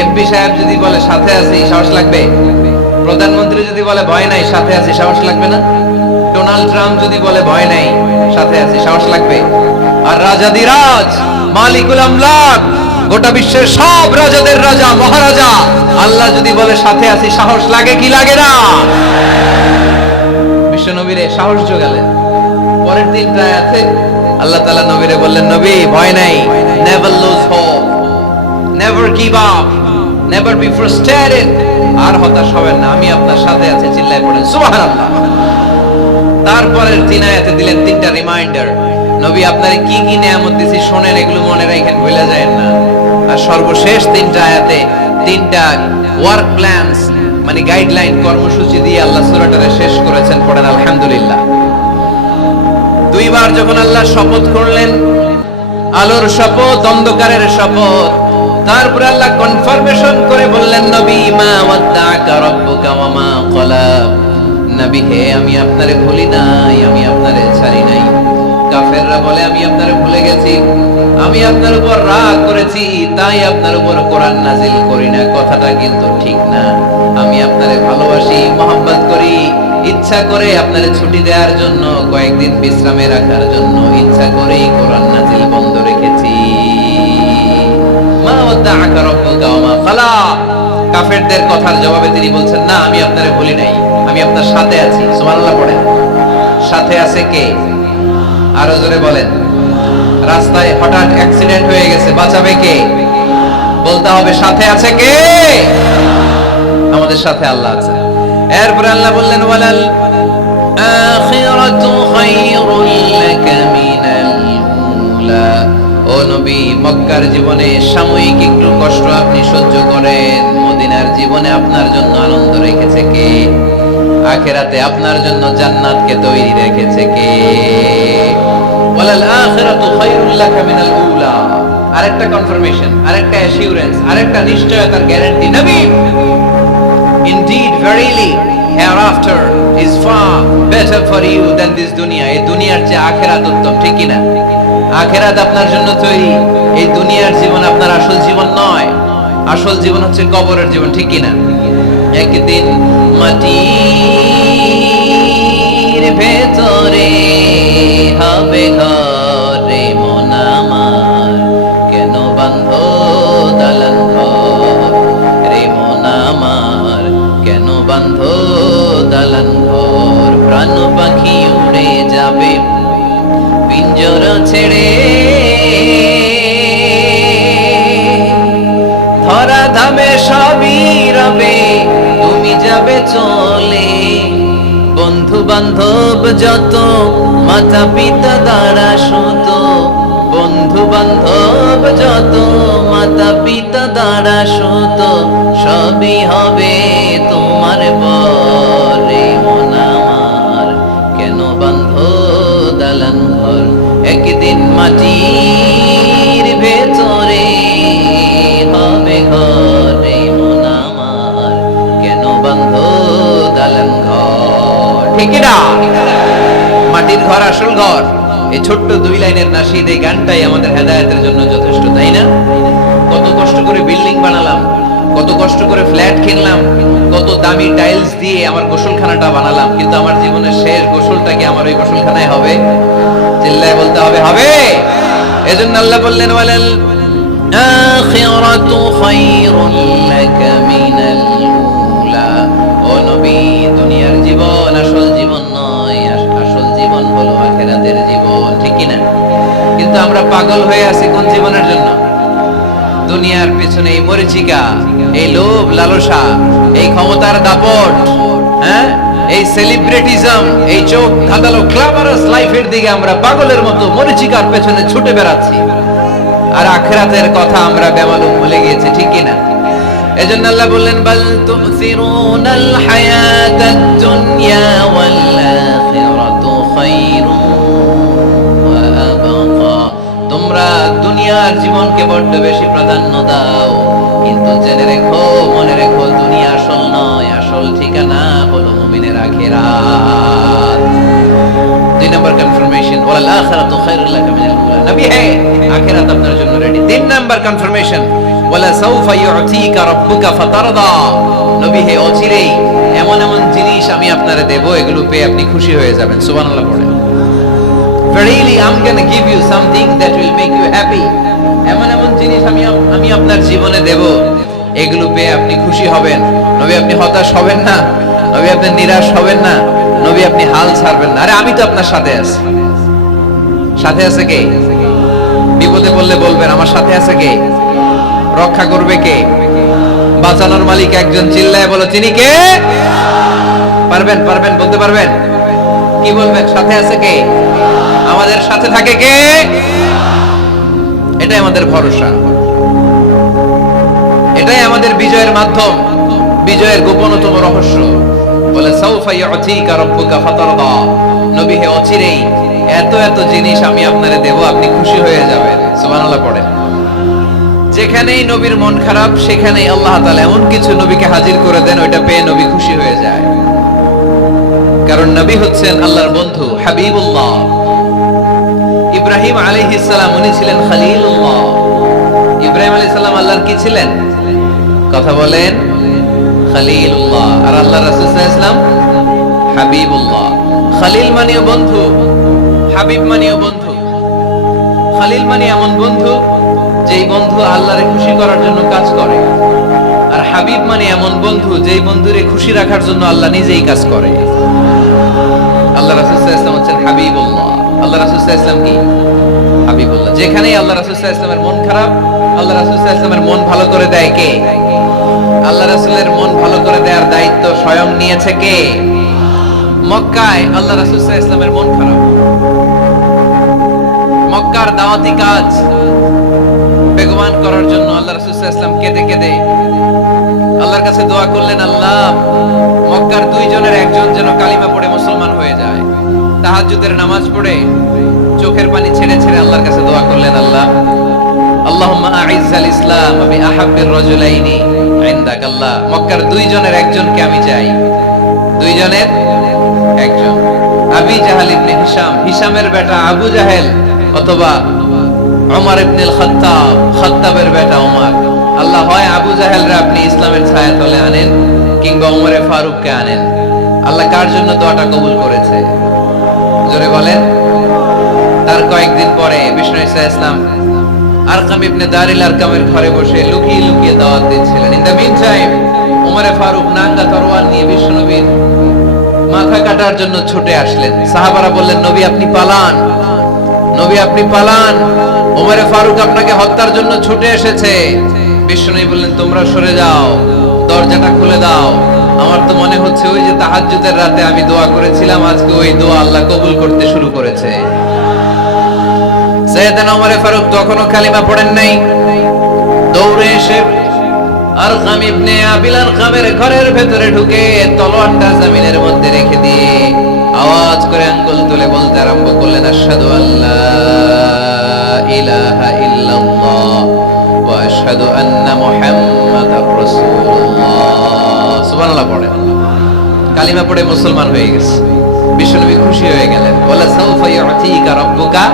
এমপি সাহেব যদি বলে সাথে আছি, সাহস লাগবে? প্রধানমন্ত্রী যদি বলে ভয় নাই, সাথে আছি, সাহস লাগবে না? ডোনাল্ড ট্রাম্প যদি বলে ভয় নাই, সাথে আছি, সাহস লাগবে? আর রাজাদিরাজ মালিকুল আমলাক, গোটা বিশ্বের সব রাজাদের রাজা মহারাজা আল্লাহ যদি বলে সাথে আছি, সাহস লাগে কি লাগে না? বিশ্ব নবীরে সাহস যোগালেন। পরের দিনটা আছে আল্লাহ তাআলা নবীরে বললেন, নবী ভয় নাই, never lose hope, never give up, never be frustrated, আর হতাশ হবেন না, আমি আপনার সাথে আছি। চিল্লায় পড়েন সুবহানাল্লাহ। তারপরের তিন আয়াতে দিলেন তিনটা রিমাইন্ডার, নবী আপনারে কি কি নিয়ামত দিয়েছি শোনেন, এগুলো মনে রাখেন, ভুলে যায়েন না। আর সর্বশেষ তিনটা আয়াতে তিনটা ওয়ার্ক প্ল্যানস, মানে গাইডলাইন, কর্মসূচি দিয়ে আল্লাহ সূরাটারে শেষ করেছেন। পড়েন আলহামদুলিল্লাহ। দুইবার যখন আল্লাহ শপথ করলেন, আলোর শপথ, অন্ধকারের শপথ, তারপরে আল্লাহ কনফার্মেশন করে বললেন, নবী মা ওয়াদ্দা'আকা রাব্বুকা ওয়া মা ক্বালা, নবী হে আমি আপনারে ভুলি নাই, আমি আপনারে ছাড়ি নাই। কাফেররা বলে আমি আপনারে ভুলে গেছি, আমি আপনার উপর রাগ করেছি, তাই আপনার উপর কোরআন নাজিল করি না। কথাটা কিন্তু ঠিক না। আমি আপনারে ভালোবাসি, মহব্বত করি, ইচ্ছা করে আপনারে ছুটি দেওয়ার জন্য, কয়েকদিন বিশ্রামে রাখার জন্য ইচ্ছা করেই কোরআন নাজিল বন্ধ রেখেছি। মা ওয়াদ্দা'আকা রাব্বুকা ওয়া মা ক্বালা। কাফেরদের কথার জবাবে তিনি বলছেন, না আমি আপনারে ভুলি নাই, আমি আপনার সাথে আছি। সুবহানাল্লাহ পড়েন। সাথে আছে কে? আরো জোরে বলেন। রাস্তায় হঠাৎ অ্যাক্সিডেন্ট হয়ে গেছে, বাঁচাবে কে? বলতে হবে সাথে আছে কে? আমাদের সাথে আল্লাহ আছে। এরপর আল্লাহ বললেন, ওয়ালাল আখিরাতু খায়রুল লাকা মিনাল উলা। ও নবী, মক্কার জীবনে সাময়িক একটু কষ্ট আপনি সহ্য করেন, মদিনার জীবনে আপনার জন্য আনন্দ রেখেছে কে? আখিরাতে আপনার জন্য জান্নাতকে তৈরি রেখেছে কে? ওয়ালাল আখিরাতু খায়রুল লাকা মিনাল উলা। আরেকটা কনফার্মেশন, আরেকটা অ্যাসিউরেন্স, আরেকটা নিশ্চয়তার গ্যারান্টি, নবী indeed verily hereafter is far better for you than this dunya. এই দুনিয়ার চেয়ে আখিরাত উত্তম, ঠিক কি না? আখিরাত আপনার জন্য তৈরি, এই দুনিয়ার জীবন আপনার আসল জীবন নয়। আসল জীবন হচ্ছে কবরের জীবন, ঠিক কি না? একদিন মাটির ভেতরে হবে ঘরে মন আমার, কেন বাঁধো দালান ঘর রে মন আমার, কেন বাঁধো দালান ঘর। প্রাণ পাখি উড়ে যাবে পিঞ্জর ছেড়ে, ধরা ধামে সবই রবে, তুমি যাবে চলে। বন্ধু বান্ধব যত, মাতা পিতা দ্বারা সুত, বন্ধু বান্ধব যত, মাতা পিতা দ্বারা সুত, সবই হবে তোমার পরে মন আমার, কেন বাঁধো দালান ঘর। একদিন মাটির ভেতরে হবে ঘরে মন আমার, কেন বাঁধো ঠিক না? মাটির ঘর আসল ঘর। এই ছোট্ট 2 লাইনের নাশিদ, এই গানটাই আমাদের হেদায়েতের জন্য যথেষ্ট, তাই না? কত কষ্ট করে বিল্ডিং বানালাম, কত কষ্ট করে ফ্ল্যাট কিনলাম, কত দামি টাইলস দিয়ে আমার গোসলখানাটা বানালাম, কিন্তু আমার জীবনের শেষ গোসলটা কি আমার ওই গোসলখানায় হবে? চিল্লায় বলতে হবে, হবে। এজন্য আল্লাহ বললেন, ওয়ালাল আখিরাতু খায়রুল লাকা মিনাল উলা। ও নবী, দুনিয়ার জীবন আসল জীবন নয়, আসল জীবন হলো আখিরাতের জীবন, ঠিক কি না? কিন্তু আমরা পাগল হয়ে আছি কোন জীবনের জন্য? দুনিয়ার পেছনে এই মরিচিকা, এই লোভ লালসা, এই ক্ষমতার দাপট, হ্যাঁ, এই সেলিব্রিটিজম, এই চোখ ধাঁধালো গ্ল্যামারাস লাইফের দিকে আমরা পাগলের মতো মরিচিকার পেছনে ছুটে বেড়াচ্ছি, আর আখিরাতের কথা আমরা বেমালুম ভুলে গিয়েছি, ঠিক কি না? এজন্য আল্লাহ বললেন, বাল তুসিরুনাল হায়াতাদ দুনিয়া ওয়াল আখিরাতু খায়রুন ওয়া আবকা। তোমরা দুনিয়ার জীবনকে বড্ড বেশি প্রাধান্য দাও, কিন্তু জেনে রেখো, মনে রেখো, দুনিয়া আসল নয়, আসল ঠিকানা হলো মুমিনের আখিরাত। 2 নম্বর কনফার্মেশন, ওয়াল আখিরাতু খায়রুল লাকা মিনাল উলা। নবী, হ্যাঁ, আখিরাত আপনার জন্য রেডি। 3 নম্বর কনফার্মেশন, ওয়ালা সাউফা ইউতিকা রাব্বুকা ফাতারদা। নবী, হে, অচিরেই এমন এমন জিনিস আমি আপনারে দেব, এগুলো পেয়ে আপনি খুশি হয়ে যাবেন। সুবহানাল্লাহ পড়েন। Verily, I'm gonna give you something that will make you happy. এমন এমন জিনিস আমি আপনার জীবনে দেব, এগুলো পেয়ে আপনি খুশি হবেন। নবী, আপনি হতাশ হবেন না, নবী, আপনি নিরাশ হবেন না, নবী, আপনি হাল ছাড়বেন না। আরে আমি তো আপনার সাথে আছি। সাথে আছে কে? বিপদে পড়লে বলবেন, আমার সাথে আছে কে? রক্ষা করবে কে? বাঁচানোর মালিক একজন। চিল্লায় বলো, তিনি কে? পারবেন, পারবেন, বলতে পারবেন? কি বলবেন? সাথে আছে কে? আমাদের সাথে থাকে কে? এটাই আমাদের ভরসা, এটাই আমাদের বিজয়ের মাধ্যম, বিজয়ের গোপনতম রহস্য। বলে, সাউফা ইউতিকা রাব্বুকা ফাতারদা। নবী, হে, অচিরেই এত এত জিনিস আমি আপনারে দেব, আপনি খুশি হয়ে যাবেন। সুবহানাল্লাহ পড়েন। যেখানেই নবীর মন খারাপ, সেখানেই আল্লাহ তাআলা এমন কিছু নবীকে হাজির করে দেন, ওইটা পেয়ে নবী খুশি হয়ে যায়। কারণ নবী হচ্ছেন আল্লাহর বন্ধু, হাবিবুল্লাহ। ইব্রাহিম আলাইহিস সালাম, উনি ছিলেন খলিলুল্লাহ। ইব্রাহিম আলাইহিস সালাম আল্লাহর কি ছিলেন? কথা বলেন, খলিলুল্লাহ। আর আল্লাহ রাসূল সাল্লাল্লাহু আলাইহি ওয়াসাল্লাম হাবিবুল্লাহ। খলিল মানেও বন্ধু, হাবিব মানেও বন্ধু। খলিল মানে এমন বন্ধু যেই বন্ধু আল্লাহরে খুশি করার জন্য কাজ করে, আর হাবিব মানে এমন বন্ধু যেই বন্ধুরে খুশি রাখার জন্য আল্লাহ নিজেই কাজ করে। আল্লাহ রাসূল সাল্লাল্লাহু আলাইহি ওয়াসাল্লাম হচ্ছেন হাবিবুল্লাহ। আল্লাহ রাসূল সাল্লাল্লাহু আলাইহি ওয়াসাল্লাম কি? হাবিবুল্লাহ। যেখানেই আল্লাহ রাসূল সাল্লাল্লাহু আলাইহি ওয়াসাল্লামের মন খারাপ, আল্লাহ রাসূল সাল্লাল্লাহু আলাইহি ওয়াসাল্লামের মন ভালো করে দেয় কে? আল্লাহ রাসূলের মন ভালো করে দেওয়ার দায়িত্ব স্বয়ং নিয়েছে কে? মক্কায় আল্লাহ রাসূল সাল্লাল্লাহু আলাইহি ওয়াসাল্লামের মন খারাপ। মক্কার দাওয়াতি কাজ বেগবান করার জন্য আল্লাহ রাসূল সাল্লাল্লাহু আলাইহি ওয়াসাল্লাম কেঁদে কেঁদে আল্লাহর কাছে দোয়া করলেন, আল্লাহ, মক্কার 2 জনের একজন যেন কালিমা পড়ে মুসলমান হয়ে যায়। তাহাজ্জুদের নামাজ পড়ে চোখের পানি ছেড়ে ছেড়ে আল্লাহর কাছে দোয়া করলেন, আল্লাহ, আল্লাহুম্মা আইজ্জাল ইসলাম বিআহাব্বির রাজুলাইনি ইনদাক। আল্লাহ, মক্কার 2 জনের একজনকে আমি চাই। 2 জনের একজন, আবি জাহাল ইবনে হিশাম, হিশামের বেটা আবু জাহেল, অথবা ওমর ইবনে খাত্তাব, খাত্তাবের বেটা ওমর। আল্লাহ, হয় আবু জাহেলরে আপনি ইসলামের ছায়া তলে আনেন, কিংবা ওমরে ফারুককে আনেন। আল্লাহ কার জন্য দোয়াটা কবুল করেছে? জোরে বলেন। তার কয়েকদিন পরে বিষ্ণু ঈসা ইসলাম আরকাম ইবনে দারিল আরকামের ঘরে বসে লুকিয়ে লুকিয়ে দাওয়াত দিচ্ছিলেন। ইন দ্য মিন টাইম ওমরে ফারুক নাঙ্গা তরোয়াল নিয়ে বিশ্বনবীর মাথা কাটার জন্য ছুটে আসলেন। সাহাবারা বললেন, নবী আপনি পালান, নবী আপনি পালান, ওমরে ফারুক আপনাকে হত্যার জন্য ছুটে এসেছে। বিশ্বনবী বললেন, তোমরা সরে যাও, দরজাটা খুলে দাও। আমার তো মনে হচ্ছে ওই যে তাহাজ্জুদের রাতে আমি দোয়া করেছিলাম, আজকে ওই দোয়া আল্লাহ কবুল করতে শুরু করেছে। সাইয়েদনা ওমরে ফারুক তখনও কালিমা পড়েন নাই। দৌড়ে এসে আরকাম ইবনে আবিল আরকামের ঘরের ভেতরে ঢুকে তলোয়ারটা জমিনের মধ্যে রেখে দিয়ে আওয়াজ করে আঙ্গুল তুলে বলতে আরম্ভ করলেন, আশহাদু আল্লা ইলাহা ইল্লাল্লাহ ওয়া আশহাদু আন্না মুহাম্মাদার রাসূলুল্লাহ। সুবহানাল্লাহ পড়ে কালিমা পড়ে মুসলমান হয়ে গেছে। বিশ্বনবী খুশি হয়ে গেলেন। ওয়ালা সাউফা ইউতিকা রাব্বুকা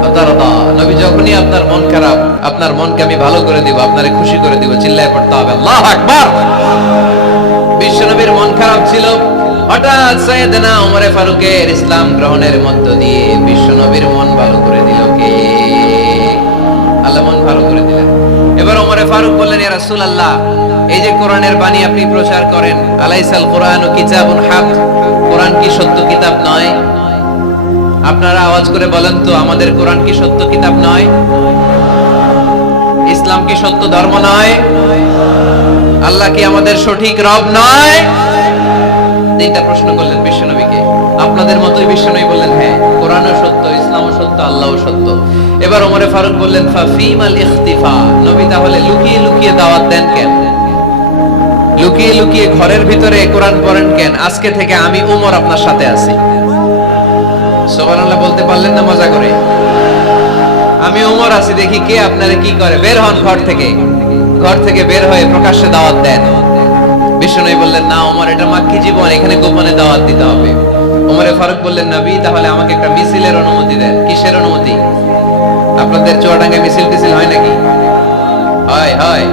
ফাতারদা। নবী যখনই আপনার মন খারাপ, আপনার মনকে আমি ভালো করে দিব, আপনারে খুশি করে দিব, চিল্লায় পড়তে হবে আল্লাহু আকবার। বিশ্বনবীর মন খারাপ ছিল, হঠাৎ সাইয়েদনা ওমর ফারুকের ইসলাম গ্রহণের মধ্য দিয়ে বিশ্বনবীর মন ভালো করে দিল কে? আল্লাহ মন ভালো করে দিলেন। এবার ওমর ফারুক বললেন, ইয়া রাসূলুল্লাহ, এই যে কোরআনের বাণী আপনি প্রচার করেন, আলাইসাল কোরআনু কিতাবুন হক, কোরআন কি সত্য কিতাব নয়? আপনারা আওয়াজ করে বলেন তো, আমাদের কোরআন কি সত্য কিতাব নয়? ইসলাম কি সত্য ধর্ম নয়? আল্লাহ কি আমাদের সঠিক রব নয়? তিনটা প্রশ্ন করলেন বিশ্বনবীকে। আপনাদের মতোই বিশ্বনবী বললেন, হ্যাঁ, কোরআনও সত্য, ইসলামও সত্য, আল্লাহও সত্য। এবার ওমরে ফারুক বললেন, ফাফিমাল ইখতিফা, নবী তাহলে লুকিয়ে লুকিয়ে দাওয়াত দেন কেন? লুকিয়ে লুকিয়ে ঘরের ভিতরে কোরআন পড়েন কেন? আজকে থেকে আমি ওমর আপনার সাথে আছি। সুবহানাল্লাহ বলতে পারলেন না মজা করে? আমি ওমর আছি, দেখি কে আপনারা কি করে। বের হন ঘর থেকে। ঘর থেকে বের হয়ে প্রকাশ্যে দাওয়াত দেন। বিশ্বনবী বললেন, না ওমর, এটা মাক্কি জীবন, এখানে গোপনে দাওয়াত দিতে হবে। ওমরে ফারুক বললেন, নবী তাহলে আমাকে একটা মিছিলের অনুমতি দেন। কিসের অনুমতি? আপনাদের চুয়াডাঙ্গায় মিছিল টিছিল হয় নাকি? হয় হয়।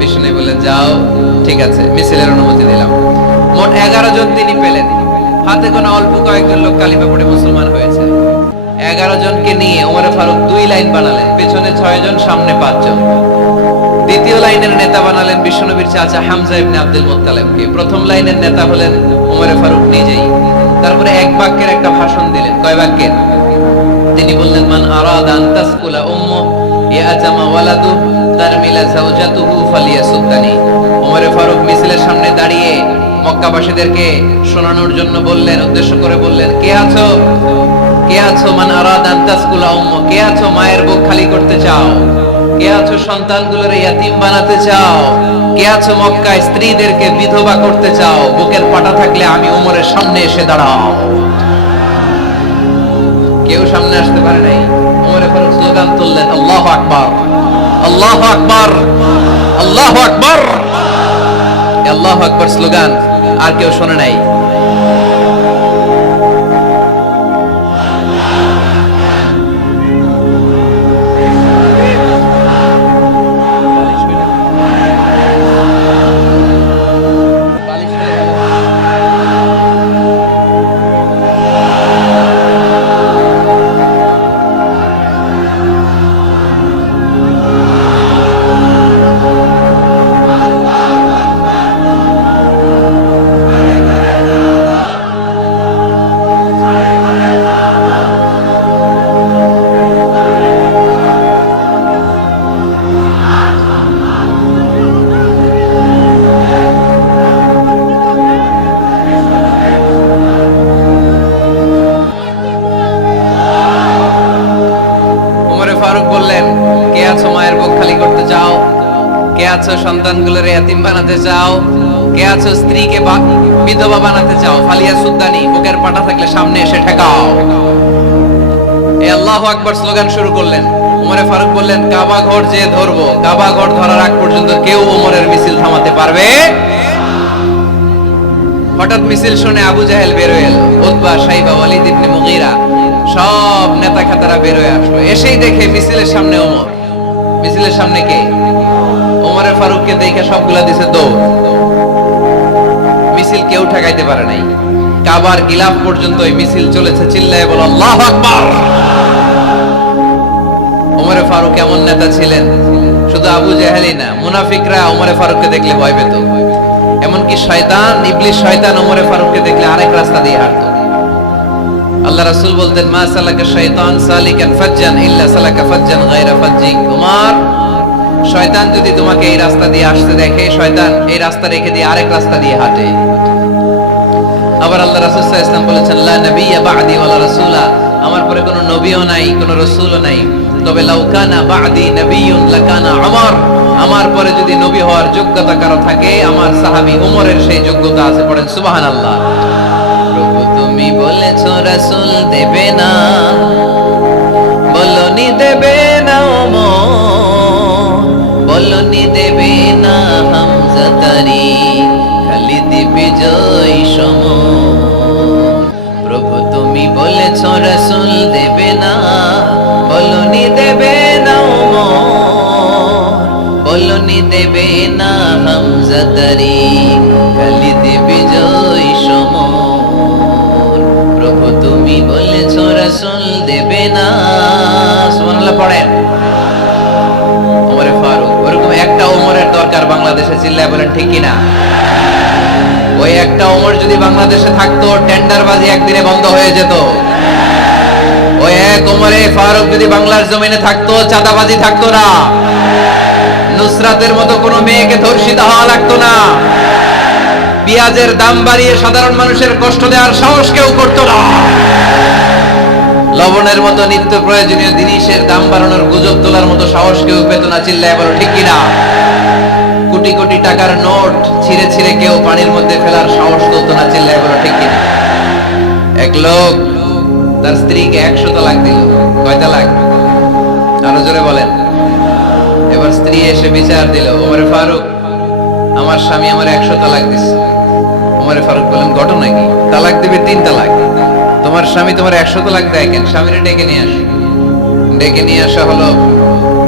বিশ্বনবী বললেন, যাও, ঠিক আছে, মিছিলের অনুমতি দিলাম। মোট 11 জন তিনি পেলেন। হাতে গোনা অল্প কয়েকজন লোক কালিমা পড়ে মুসলমান হয়েছে। 11 জনকে নিয়ে ওমরে ফারুক 2 লাইন বানালেন, পেছনে 6 জন, সামনে 5 জন। দ্বিতীয় লাইনের নেতা বানালেন বিশ্বনবীর চাচা হামজা ইবনে আব্দুল মুত্তালিবকে। প্রথম লাইনের নেতা হলেন ওমরে ফারুক নিজেই। তারপরে এক বাক্যের একটা ভাষণ দিলেন। কয় বাক্যের? তিনি বললেন, মান আরাদা আন তাসকুলা উম্মু ইয়াজামা ওয়ালাদু তারমিলা যাওজাতুহু ফালিয়াসুদ্দানি। ওমরে ফারুক মিছিলের সামনে দাঁড়িয়ে মক্কাবাসীদেরকে শোনানোর জন্য বললেন, উদ্দেশ্য করে বললেন, কে আছো? কে আছো? মান আরাদা আন তাসকুলা উম্মু, কে আছো মায়ের বুক খালি করতে চাও? কে আছো সন্তানগুলোর ইয়াতিম বানাতে চাও? কে আছো মক্কায় স্ত্রীদেরকে বিধবা করতে চাও? বুকের পাটা থাকলে আমি ওমরের সামনে এসে দাঁড়াও। কেউ সামনে আসতে পারে নাই। ওমরে ফারুক স্লোগান তুললেন, আল্লাহু আকবার, আল্লাহু আকবার, আল্লাহু আকবার। আল্লাহু আকবার স্লোগান আর কেউ শোনে নাই। ফারুক বললেন, কে আছো মায়ের বুক খালি করতে চাও? কে আছো সন্তানগুলোর ইয়াতিম বানাতে চাও? কে আছো স্ত্রীকে বিধবা বানাতে চাও? ফালিয়া সুদ্দানি, বুকের পাটা থাকলে সামনে এসে ঠেকাও। এই আল্লাহু আকবার স্লোগান শুরু করলেন। ওমরে ফারুক বললেন, কাবা ঘর যে ধরবো, কাবা ঘর ধরার আগ পর্যন্ত কেউ ওমরের মিছিল থামাতে পারবে? হঠাৎ মিছিল শুনে আবু জাহেল বের হয়ে এলো, উতবা, শাইবা, ওয়ালিদ ইবনে মুগীরা, সব নেতা খাতারা বের হয়ে আসলো। এসেই দেখে মিছিলের সামনে ওমর। মিছিলের সামনে কে? ওমরে ফারুককে দেখে সবগুলা দিছে দৌড়। মিছিল কেউ ঠেকাইতে পারে নাই। কাবার গিলাফ পর্যন্ত এই মিছিল চলেছে। চিল্লায়ে বলো আল্লাহু আকবার। ওমরে ফারুক এমন নেতা ছিলেন, শুধু আবু জাহেলই না, মুনাফিকরা ওমরে ফারুককে দেখলে ভয় পেত। এমনকি শয়তান, ইবলিস শয়তান ওমরে ফারুককে দেখলে আরেক রাস্তা দিয়ে হাঁটতো। আল্লাহ রাসূল বলতেন, মা সালাকা শাইতান সালিকান ফাজ্জান ইল্লা সালাকা ফাজ্জান গায়রা ফাজ্জিক। তোমার শয়তান যদি তোমাকে এই রাস্তা দিয়ে আসতে দেখে, শয়তান এই রাস্তা রেখে দিয়ে আরেক রাস্তা দিয়ে হাঁটে। আবার আল্লাহ রাসূল সাল্লাল্লাহু আলাইহি ওয়াসাল্লাম বলেছেন, লা নাবিয়্যা বা'দি ওয়ালা রাসূলা, আমার পরে কোনো নবীও নাই, কোনো রাসূলও নাই। তবে লাউ কানা বা'দি নাবিয়্যুন লাকানা উমর, আমার পরে যদি নবী হওয়ার যোগ্যতা কারো থাকে, আমার সাহাবী ওমরের সেই যোগ্যতা আছে। পড়েন সুবহানাল্লাহ। প্রভু তুমি বলেছো রাসূল দেবে না, বলনি দেবে না ওমর, বলনি দেবে না হামজা তারি, খালিদ বিজয় সমর। বলেছো রাসূল দেবে না, বলনি দেবে না ওমর, বলনি দেবে না হামজা তারি, খালিদ বিজয় সমর। প্রভু তুমি বলেছো রাসূল দেবে না। সুবহানাল্লাহ পড়েন। ওমরে ফারুক, ওরকম একটা ওমরের দরকার বাংলাদেশে, চিল্লায় বলেন ঠিক কিনা? ওই একটা ওমর যদি বাংলাদেশে থাকতো, টেন্ডারবাজি একদিনে বন্ধ হয়ে যেত। ওই এক ওমরে ফারুক যদি বাংলার জমিনে থাকতো, চাঁদাবাজি থাকতো না, নুসরাতের মতো কোনো মেয়েকে ধর্ষিত হওয়া লাগতো না, পেঁয়াজের দাম বাড়িয়ে সাধারণ মানুষের কষ্ট দেওয়ার সাহস কেউ করতো না, লবণের মতো নিত্য প্রয়োজনীয় জিনিসের দাম বাড়ানোর গুজব তোলার মতো সাহস কেউ পেত না। চিল্লায় বলো ঠিক কিনা? কোটি কোটি টাকার নোট ছিঁড়ে ছিঁড়ে কেউ পানির মধ্যে ফেলার সাহস তুলতো না। চিল্লায় বলো ঠিক কিনা? এক লোক তার স্ত্রীকে 100 তালাক দিল। কয় তালাক? আরো জোরে বলেন। এবার স্ত্রী এসে বিচার দিল, ওমরে ফারুক আমার স্বামী আমার 100 তালাক দিছে। ওমরে ফারুক বলেন ঘটনা কি? তালাক দিবে 3 তালাক, তোমার স্বামী তোমার 100 তালাক দেয় কেন? স্বামীরে ডেকে নিয়ে আসো। ডেকে নিয়ে আসা হলো,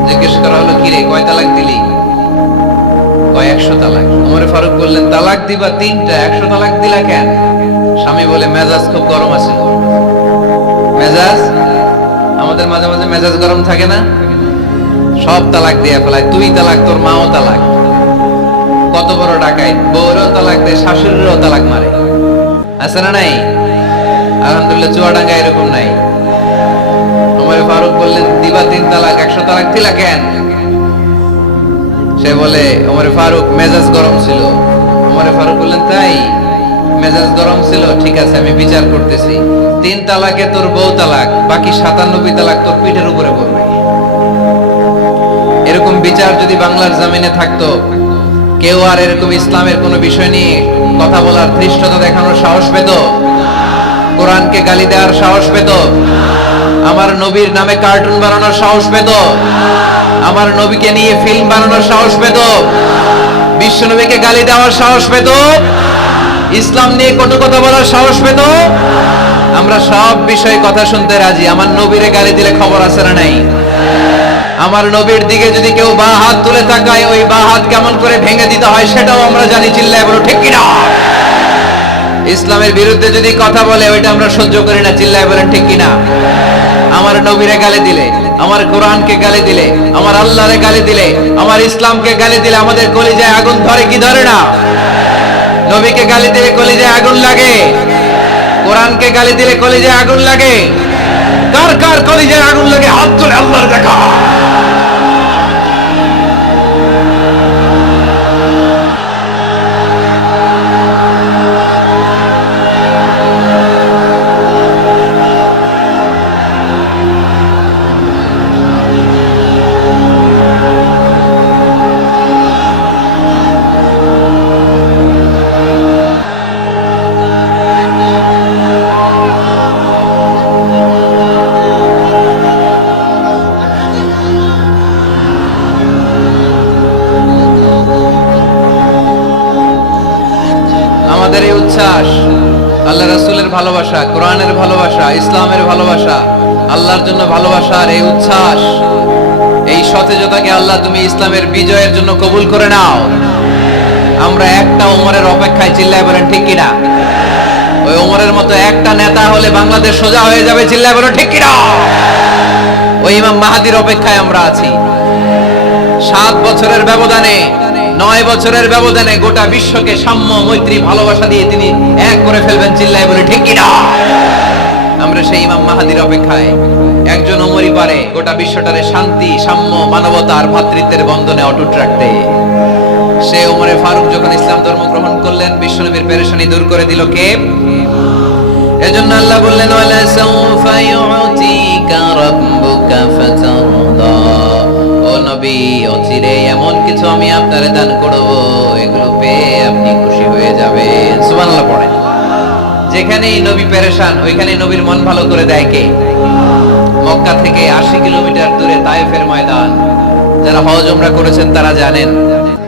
জিজ্ঞেস করা হলো কিরে কয় তালাক দিলি? কয় 100 তালাক। ওমরে ফারুক বললেন তালাক দিবা 3টা, 100 তালাক দিলা কেন? স্বামী বলে মেজাজ খুব গরম আছে। মেজাজ আমাদের মাঝে মাঝে মেজাজ গরম থাকে না? সব তালাক দিয়ে ফেলায়, তুই তালাক, তোর মাও তালাক। কত বড় ডাকাইত, বউরও তালাক দেয়, শাশুড়িরও তালাক মারে। আছে না নাই? আলহামদুলিল্লাহ চুয়াডাঙ্গা এরকম নাই। ওমরে ফারুক বললেন দিবা 3 তালাক, 100 তালাক দিলা কেন? সে বলে ওমরে ফারুক মেজাজ গরম ছিল। ওমরে ফারুক বললেন তাই? মেজাজ গরম ছিল, ঠিক আছে আমি বিচার করতেছি। 3 তালাকে তোর বউ তালাক, বাকি 97 তালাক তোর পিঠের উপরে পড়বে। এরকম বিচার যদি বাংলার জমিনে থাকতো, কেউ আর এরকম ইসলামের কোন বিষয় নিয়ে কথা বলার ধৃষ্টতা দেখানোর সাহস পেত? কোরআনকে গালি দেওয়ার সাহস পেত? আমার নবীর নামে কার্টুন বানানোর সাহস পেত? আমার নবীকে নিয়ে ফিল্ম বানানোর সাহস পেত? বিশ্ব নবীকে গালি দেওয়ার সাহস পেত? ইসলাম নিয়ে কটু কথা বলার সাহস পেত? আমরা সব বিষয়ে কথা শুনতে রাজি। আমার নবীরে গালি দিলে খবর আছে না নাই? আমার নবীর দিকে যদি কেউ বা হাত তুলে তাকায়, ওই বা হাত কেমন করে ভেঙে দিতে হয় সেটাও আমরা জানি। চিল্লায় বলো ঠিক কিনা? ইসলামের বিরুদ্ধে যদি কথা বলে ওইটা আমরা সহ্য করি না। চিল্লায় বলেন ঠিক কিনা? আমার নবীরে গালি দিলে, আমার কোরআনকে গালি দিলে, আমার আল্লাহরে গালি দিলে, আমার ইসলামকে গালি দিলে আমাদের কলিজায় আগুন ধরে কি ধরে না? নবীকে গালি দিলে কলিজায় আগুন লাগে, কোরআনকে গালি দিলে কলিজায় আগুন লাগে। কার কার কলিজায় আগুন লাগে হাত তুলে আল্লাহর দেখা। আমাদের এই উচ্ছ্বাস, আল্লাহ রাসূলের ভালোবাসা, কোরআনের ভালোবাসা, ইসলামের ভালোবাসা, আল্লাহর জন্য ভালোবাসার এই উচ্ছ্বাস, এই সতেজতাকে আল্লাহ তুমি ইসলামের বিজয়ের জন্য কবুল করে নাও। আমরা একটা ওমরের অপেক্ষায়। চিল্লায় বলেন ঠিক কিনা? ওই ওমরের মতো একটা নেতা হলে বাংলাদেশ সোজা হয়ে যাবে। চিল্লায় বলেন ঠিক কিনা? ওই ইমাম মাহাদির অপেক্ষায় আমরা আছি। 7 বছরের ব্যবধানে, 9 বছরের ব্যবধানে গোটা বিশ্বকে সাম্য, মৈত্রী, ভালোবাসা দিয়ে তিনি এক করে ফেলবেন। চিল্লায় বলে ঠিক কিনা? আমরা সেই ইমাম মাহাদির অপেক্ষায়। একজন ওমরই পারে গোটা বিশ্বটারে শান্তি, সাম্য, মানবতা আর ভ্রাতৃত্বের বন্ধনে অটুট রাখতে। সে ওমরে ফারুক যখন ইসলাম ধর্ম গ্রহণ করলেন, বিশ্বনবীর পেরেশানি দূর করে দিল কে? এজন্য আল্লাহ বললেন ওয়ালা সাউফা ইউতিকা রাব্বুকা ফাতারদা। ও নবী, অচিরে এমন কিছু আমি আপনারে দান করব, এগুলো পেয়ে আপনি খুশি হয়ে যাবেন। সুবহানাল্লাহ পড়েন। যেখানেই নবী পেরেশান, ওইখানেই নবীর মন ভালো করে দেয় কে? মক্কা থেকে 80 কিলোমিটার দূরে তায়েফের ময়দান। যারা হজ উমরা করেছেন তারা জানেন,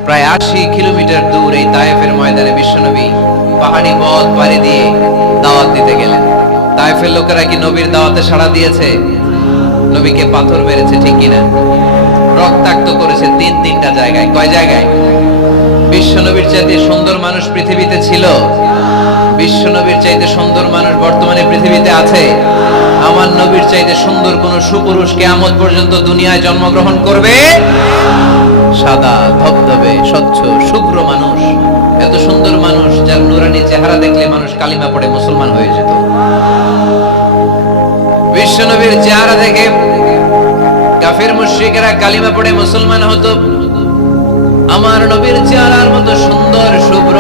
প্রায় 80 কিলোমিটার দূর এই তায়েফের ময়দানে বিশ্বনবী পাহাড়ি পথ পাড়ি দিয়ে দাওয়াত দিতে গেলেন। তায়েফের লোকেরা কি নবীর দাওয়াতে সাড়া দিয়েছে? নবীকে পাথর মেরেছে, ঠিক কিনা? রক্তাক্ত করেছে তিনটা জায়গায়। কয় জায়গায়? বিশ্ব নবীর চাইতে সুন্দর মানুষ পৃথিবীতে ছিল? বিশ্ব নবীর চাইতে সুন্দর মানুষ বর্তমানে পৃথিবীতে আছে? আমার নবীর চাইতে সুন্দর কোন সুপুরুষ কিয়ামত পর্যন্ত দুনিয়ায় জন্মগ্রহণ করবে? সাদা ধবধবে স্বচ্ছ শুভ্র মানুষ, এত সুন্দর মানুষ যার নুরানি চেহারা দেখলে মানুষ কালিমা পড়ে মুসলমান হয়ে যেত। বিশ্ব নবীর চেহারা দেখে কাফির মুশরিকেরা কালিমা পড়ে মুসলমান হতো। আমার নবীর চেহারার মতো সুন্দর শুভ্র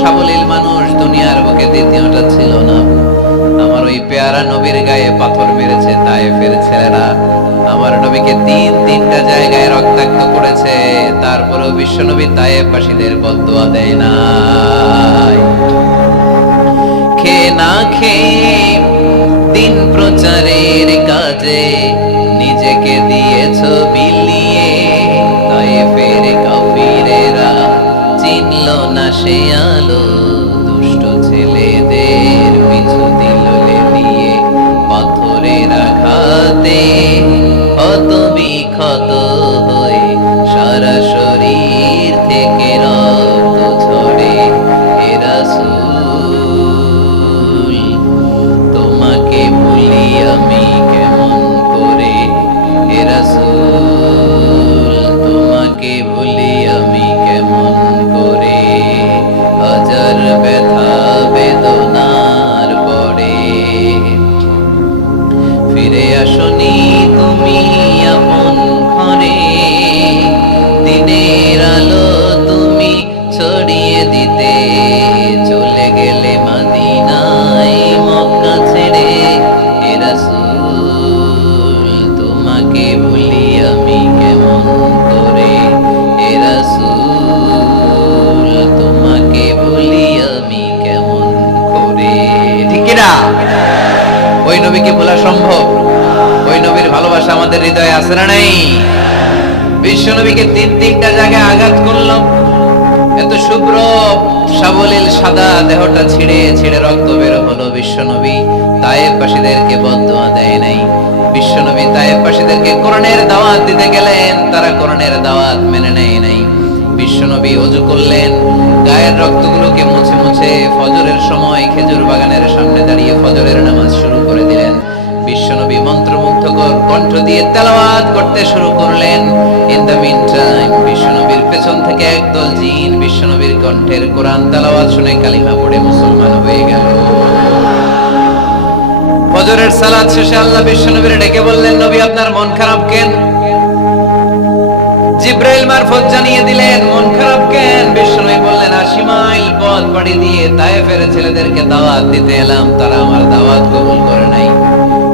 সাবলীল মানুষ দুনিয়ার বুকে দ্বিতীয়টা ছিল না। আমার ওই পেয়ারা নবীর গায়ে পাথর মেরেছে তায়েফের ছেলেরা। আমার নবীকে তিনটা জায়গায় রক্তাক্ত করেছে, তারপরেও বিশ্ব নবী তায়েফবাসীদের বদদুয়া দেয় নাই। খেয়ে না খেয়ে দিন প্রচারের কাজে নিজেকে দিয়েছ বিলিয়ে, তায়েফের কাফিরেরা চিনল না সে আলো, দুষ্ট ছেলেদের পিছু দিল লেলিয়ে, পাথরের আঘাতে ক্ষত বিক্ষত হয়ে সারা শরীর থেকে রক্ত ঝরে। হে রাসূল তোমাকে ভুলি আমি কেমন করে, হে রাসূল তোমাকে ভুলি আমি কেমন করে, হাজার ব্যথা বেদনার পরে ফিরে আসনি তুমি আপন ঘরে, দিনের আলো তুমি ছড়িয়ে দিতে চলে গেলে মদিনায় মক্কা ছেড়ে। হে রাসূল তোমাকে ভুলি আমি কেমন করে, হে রাসূল তোমাকে ভুলি আমি কেমন করে। ঠিক কিনা? ওই নবীকে ভোলা সম্ভব? ওই নবীর ভালোবাসা আমাদের হৃদয়ে আছে না নাই? বিশ্ব নবীকে তিনটা জায়গায় আঘাত করলো, এত শুভ্র সাবলীল সাদা দেহটা ছিঁড়ে ছিঁড়ে রক্ত বের হলো। বিশ্ব নবী তায়েফবাসীদেরকে বদদুয়া দেয় নাই। বিশ্ব নবী তায়েফবাসীদেরকে কোরআনের দাওয়াত দিতে গেলেন, তারা কোরআনের দাওয়াত মেনে নেয় নাই। বিশ্ব নবী ওযু করলেন, গায়ের রক্তগুলোকে মুছে মুছে ফজরের সময় খেজুর বাগানের সামনে দাঁড়িয়ে ফজরের নামাজ শুরু করে দিলেন। বিশ্বনবী মন্ত্রমুগ্ধকর কণ্ঠ দিয়ে তেলাওয়াত করতে শুরু করলেন। ইন দ্য মিন টাইম বিশ্বনবীর পেছন থেকে একদল জিন বিশ্বনবীর কণ্ঠের কোরআন তেলাওয়াত শুনে কালিমা পড়ে মুসলমান হয়ে গেল। ফজরের সালাত শেষে আল্লাহ বিশ্বনবীর ডেকে বললেন, নবী আপনার মন খারাপ কেন? জিব্রাইল মারফত জানিয়ে দিলেন মন খারাপ কেন? বিশ্বনবী বললেন, 80 মাইল পথ পাড়ি দিয়ে তায়েফের ছেলেদেরকে দাওয়াত দিতে এলাম, তারা আমার দাওয়াত কবুল করে নাই।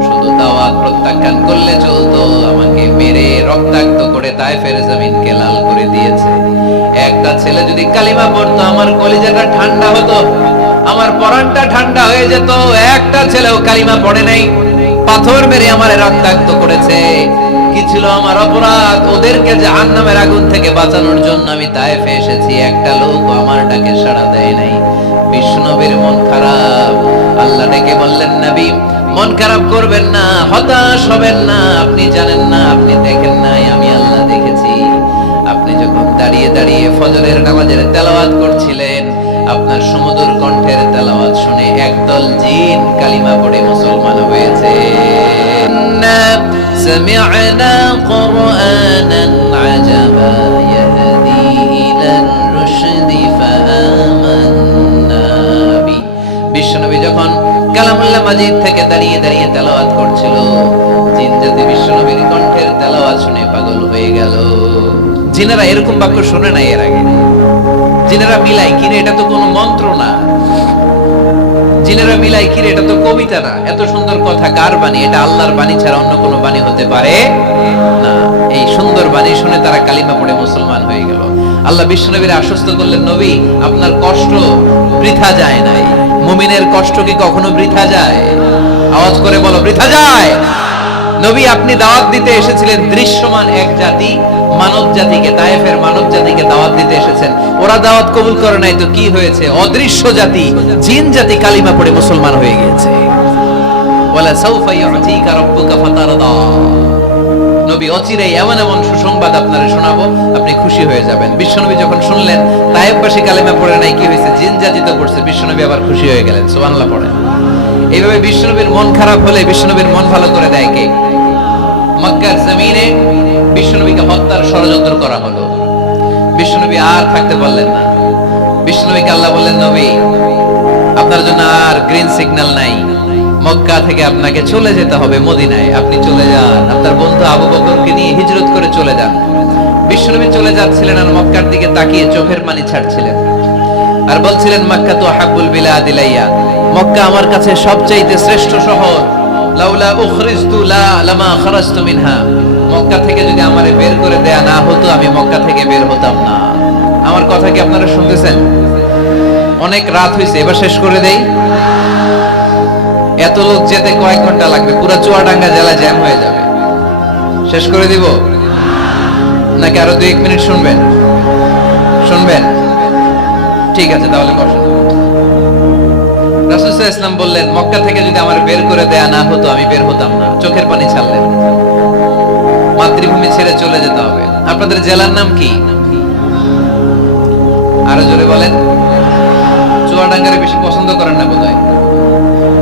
শুধু দাওয়াত প্রত্যাখ্যান করলে চলতো, আমাকে মেরে রক্তাক্ত করে তায়েফের জমিনকে লাল করে দিয়েছে। একটা ছেলে যদি কালিমা পড়তো আমার কলিজাটা ঠান্ডা হতো, আমার পরানটা ঠান্ডা হয়ে যেত। একটা ছেলেও কালিমা পড়ে নাই, পাথর মেরে আমারে রক্তাক্ত করেছে। কি ছিল আমার অপরাধ? ওদেরকে জাহান্নামের আগুন থেকে বাঁচানোর জন্য আমি তায়েফে এসেছি, একটা লোক আমার ডাকে সাড়া দেয় নাই। বিশ্বনবীর মন খারাপ। আল্লাহ ডেকে বললেন, নবী মন খারাপ করবেন না, হতাশ হবেন না। আপনি জানেন না, আপনি দেখেন নাই, আমি আল্লাহ দেখেছি। আপনি যখন দাঁড়িয়ে দাঁড়িয়ে ফজরের নামাজের তেলাওয়াত করছিলেন, আপনার সুমধুর কণ্ঠের তেলাওয়াত শুনে একদল জিন কালিমা পড়ে মুসলমান হয়েছে। سمعنا قرآنا عجبا يهدي إلى الرشد فآمنا به। বিশ্বনবী যখন কালামুল্লাহ মাজিদ থেকে দাঁড়িয়ে দাঁড়িয়ে তেলাওয়াত করছিল, জিন জাতি বিশ্বনবীর কণ্ঠের তেলাওয়াত শুনে পাগল হয়ে গেল। জিনেরা এরকম বাক্য শুনে নাই এর আগে। জিনেরা মিলাই কিরে, এটা তো কোনো মন্ত্র না। জিনেরা মিলাই কিরে, এটা তো কবিতা না। এত সুন্দর কথা কার বাণী? এটা আল্লাহর বাণী ছাড়া অন্য কোনো বাণী হতে পারে না। এই সুন্দর বাণী শুনে তারা কালিমা পড়ে মুসলমান হয়ে গেল। আল্লাহ বিশ্বনবীর আশ্বস্ত করলেন, নবী আপনার কষ্ট বৃথা যায় নাই। মুমিনের কষ্ট কি কখনো বৃথা যায়? আওয়াজ করে বলো, বৃথা যায়? নবী আপনি দাওয়াত দিতে এসেছিলেন দৃশ্যমান এক জাতি, মানব জাতিকে, তায়েফের মানব জাতিকে দাওয়াত দিতে এসেছেন। ওরা দাওয়াত কবুল করে নাই তো কি হয়েছে? অদৃশ্য জাতি, জিন জাতি কালিমা পড়ে মুসলমান হয়ে গিয়েছে। ওয়ালা সাউফা ইউতিকা রাব্বুকা ফাতারদা। নবী অচিরেই এমন এমন সুসংবাদ আপনারে শোনাবো, আপনি খুশি হয়ে যাবেন। বিশ্বনবী যখন শুনলেন তায়েববাসী কালেমা পড়ে নাই, কি হয়েছে? জিন জাজিত করছে, বিশ্বনবী আবার খুশি হয়ে গেলেন। সুবহানাল্লাহ পড়েন। এইভাবে বিশ্বনবীর মন খারাপ হলে বিশ্বনবীর মন ভালো করে দেয় কে? মক্কার জমিনে বিশ্বনবীকে হত্যার ষড়যন্ত্র করা হলো। বিশ্বনবী আর থাকতে পারলেন না। বিশ্বনবীকে আল্লাহ বললেন, নবী আপনার জন্য আর গ্রিন সিগন্যাল নাই, মক্কা থেকে আপনাকে চলে যেতে হবে মদিনায়। আপনি চলে যান, আপনার বন্ধু আবু বকরকে নিয়ে হিজরত করে চলে যান। বিশ্বনবী চলে যাচ্ছিলেন আর মক্কার দিকে তাকিয়ে চোখের পানি ছাড়ছিলেন আর বলছিলেন, মক্কা তো হাব্বুল বিলাদ ইলাইয়া, মক্কা আমার কাছে সবচাইতে শ্রেষ্ঠ শহর। লাউলা উখরিজতু লামা খারাজতু মিনহা, মক্কা থেকে যদি আমারে বের করে দেয়া না হতো আমি মক্কা থেকে বের হতাম না। আমার কথা কি আপনারা শুনতেছেন? অনেক রাত হয়েছে, এবার শেষ করে দেই। এত লোক যেতে কয়েক ঘন্টা লাগবে, পুরো চুয়াডাঙ্গা জেলা জ্যাম হয়ে যাবে। শেষ করে দিব নাকি আরো 2-1 মিনিট শুনবেন? শুনবেন? ঠিক আছে, তাহলে বসেন। রাসূল সাল্লাল্লাহু আলাইহি ওয়াসাল্লাম বললেন, মক্কা থেকে যদি আমার বের করে দেয়া না হতো আমি বের হতাম না। চোখের পানি ছাড়লেন। মাতৃভূমি ছেড়ে চলে যেতে হবে। আপনাদের জেলার নাম কি? আরো জোরে বলেন। চুয়াডাঙ্গারে বেশি পছন্দ করেন না বোধহয়,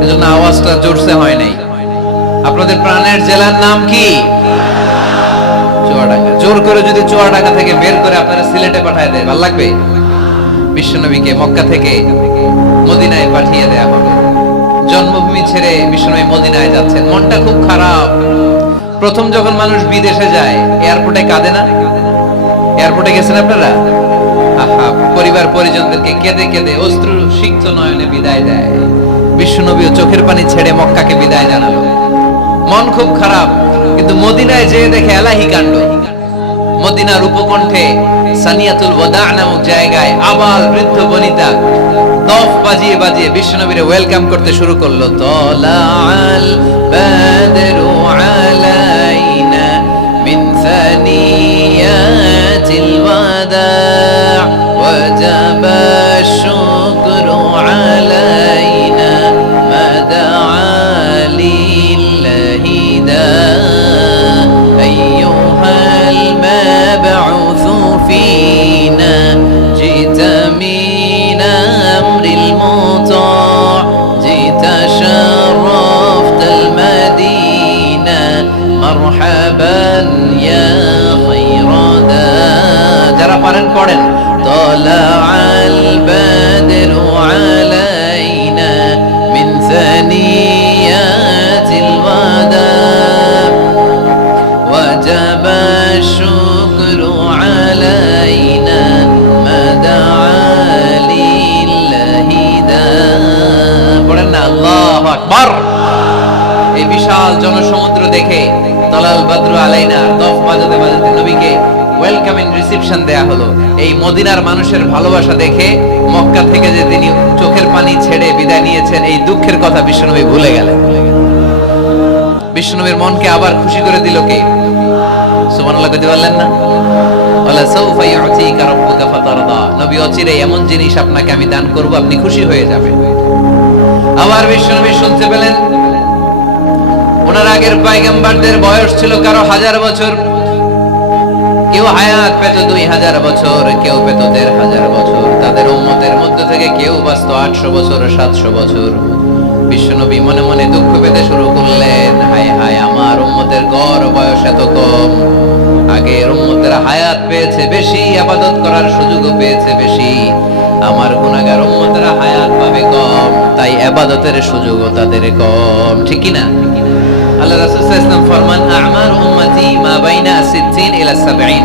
এজন্য আওয়াজটা জোরসে হয় নাই। আপনাদের প্রাণের জেলার নাম কি? চুয়াডাঙ্গা। জোর করে যদি চুয়াডাঙ্গা থেকে বের করে আপনারা সিলেটে পাঠায় দেয়, ভালো লাগবে? বিশ্বনবীকে মক্কা থেকে মদিনায় পাঠিয়ে দেয়া হবে। জন্মভূমি ছেড়ে বিশ্বনবী মদিনায় যাচ্ছেন, মনটা খুব খারাপ। প্রথম যখন মানুষ বিদেশে যায় এয়ারপোর্টে কাঁদে না? এয়ারপোর্টে গেছেন আপনারা? আহা, পরিবার পরিজনদেরকে কেঁদে কেঁদে অশ্রু সিক্ত নয়নে বিদায় দেয়। বিশ্বনবীও চোখের পানি ছেড়ে মক্কাকে বিদায় জানালো। মন খুব খারাপ, কিন্তু মদিনায় যেয়ে দেখে এলাহি কাণ্ড। মদিনার উপকণ্ঠে সানিয়াতুল ওয়াদা নামক জায়গায় আবাল বৃদ্ধ বনিতা দফ বাজিয়ে বাজিয়ে বিশ্বনবীরে ওয়েলকাম করতে শুরু করলো। তালাআল বাদরু আলাইনা মিন সানিয়াতিল ওয়াদা ওয়াজাবা শুকরু আলাইনা মাদা লিল্লাহি দা আইয়ুহাল মাবউসু ফিনা জিতা মিন আমরিল মুতা জিতা শারাফতাল মাদিনা মারহাবান ইয়া খায়রাদা। যারা পারেন পড়েন। তালাআল বাদরু আলাইনা মিন সানিয়াতিল ওয়াদা ওয়াজাবা শুকরু আলাইনা মাদা লিল্লাহি দা। পড়েন না আল্লাহু আকবার। এই বিশাল জনসমুদ্র দেখে তালাল বাদরু আলাইনা দফ বাজাতে বাজাতে নবীকে ওয়েলকামিং রিসেপশন দেয়া হলো। এই মদিনার মানুষের ভালোবাসা দেখে মক্কা থেকে যে তিনি চোখের পানি ছেড়ে বিদায় নিয়েছেন, এই দুঃখের কথা বিশ্বনবী ভুলে গেলেন। বিশ্বনবীর মনকে আবার খুশি করে দিল কে? সুবহানাল্লাহ কইতে পারলেন না? ওয়ালা সাউফা ইউতিকা রাব্বুকা ফাতারদা। নবী অচিরে এমন জিনিস আপনাকে আমি দান করব, আপনি খুশি হয়ে যাবেন। আবার বিশ্বনবী শুনতে পেলেন ওনার আগের পয়গম্বরদের বয়স ছিল কারো 1000 বছর, কেউ হায়াত পেত 2000 বছর, কেউ পেত 1500 বছর। তাদের উম্মতের মধ্যে থেকে কেউ বাঁচত 800 বছর, 700 বছর। বিশ্বনবী মনে মনে দুঃখ পেতে শুরু করলেন, হায় হায়, আমার উম্মতের গড় বয়স এত কম। আগের উম্মতের হায়াত পেয়েছে বেশি, ইবাদত করার সুযোগও পেয়েছে বেশি। আমার গুনাহগার উম্মতেরা হায়াত পাবে কম, তাই ইবাদতের সুযোগও তাদের কম। ঠিক কি না? আল্লাহ রাসূল সাল্লাল্লাহু আলাইহি ওয়াসাল্লাম ফরমান, আ'মার উম্মতি মা বাইনা 60 ইলা 70।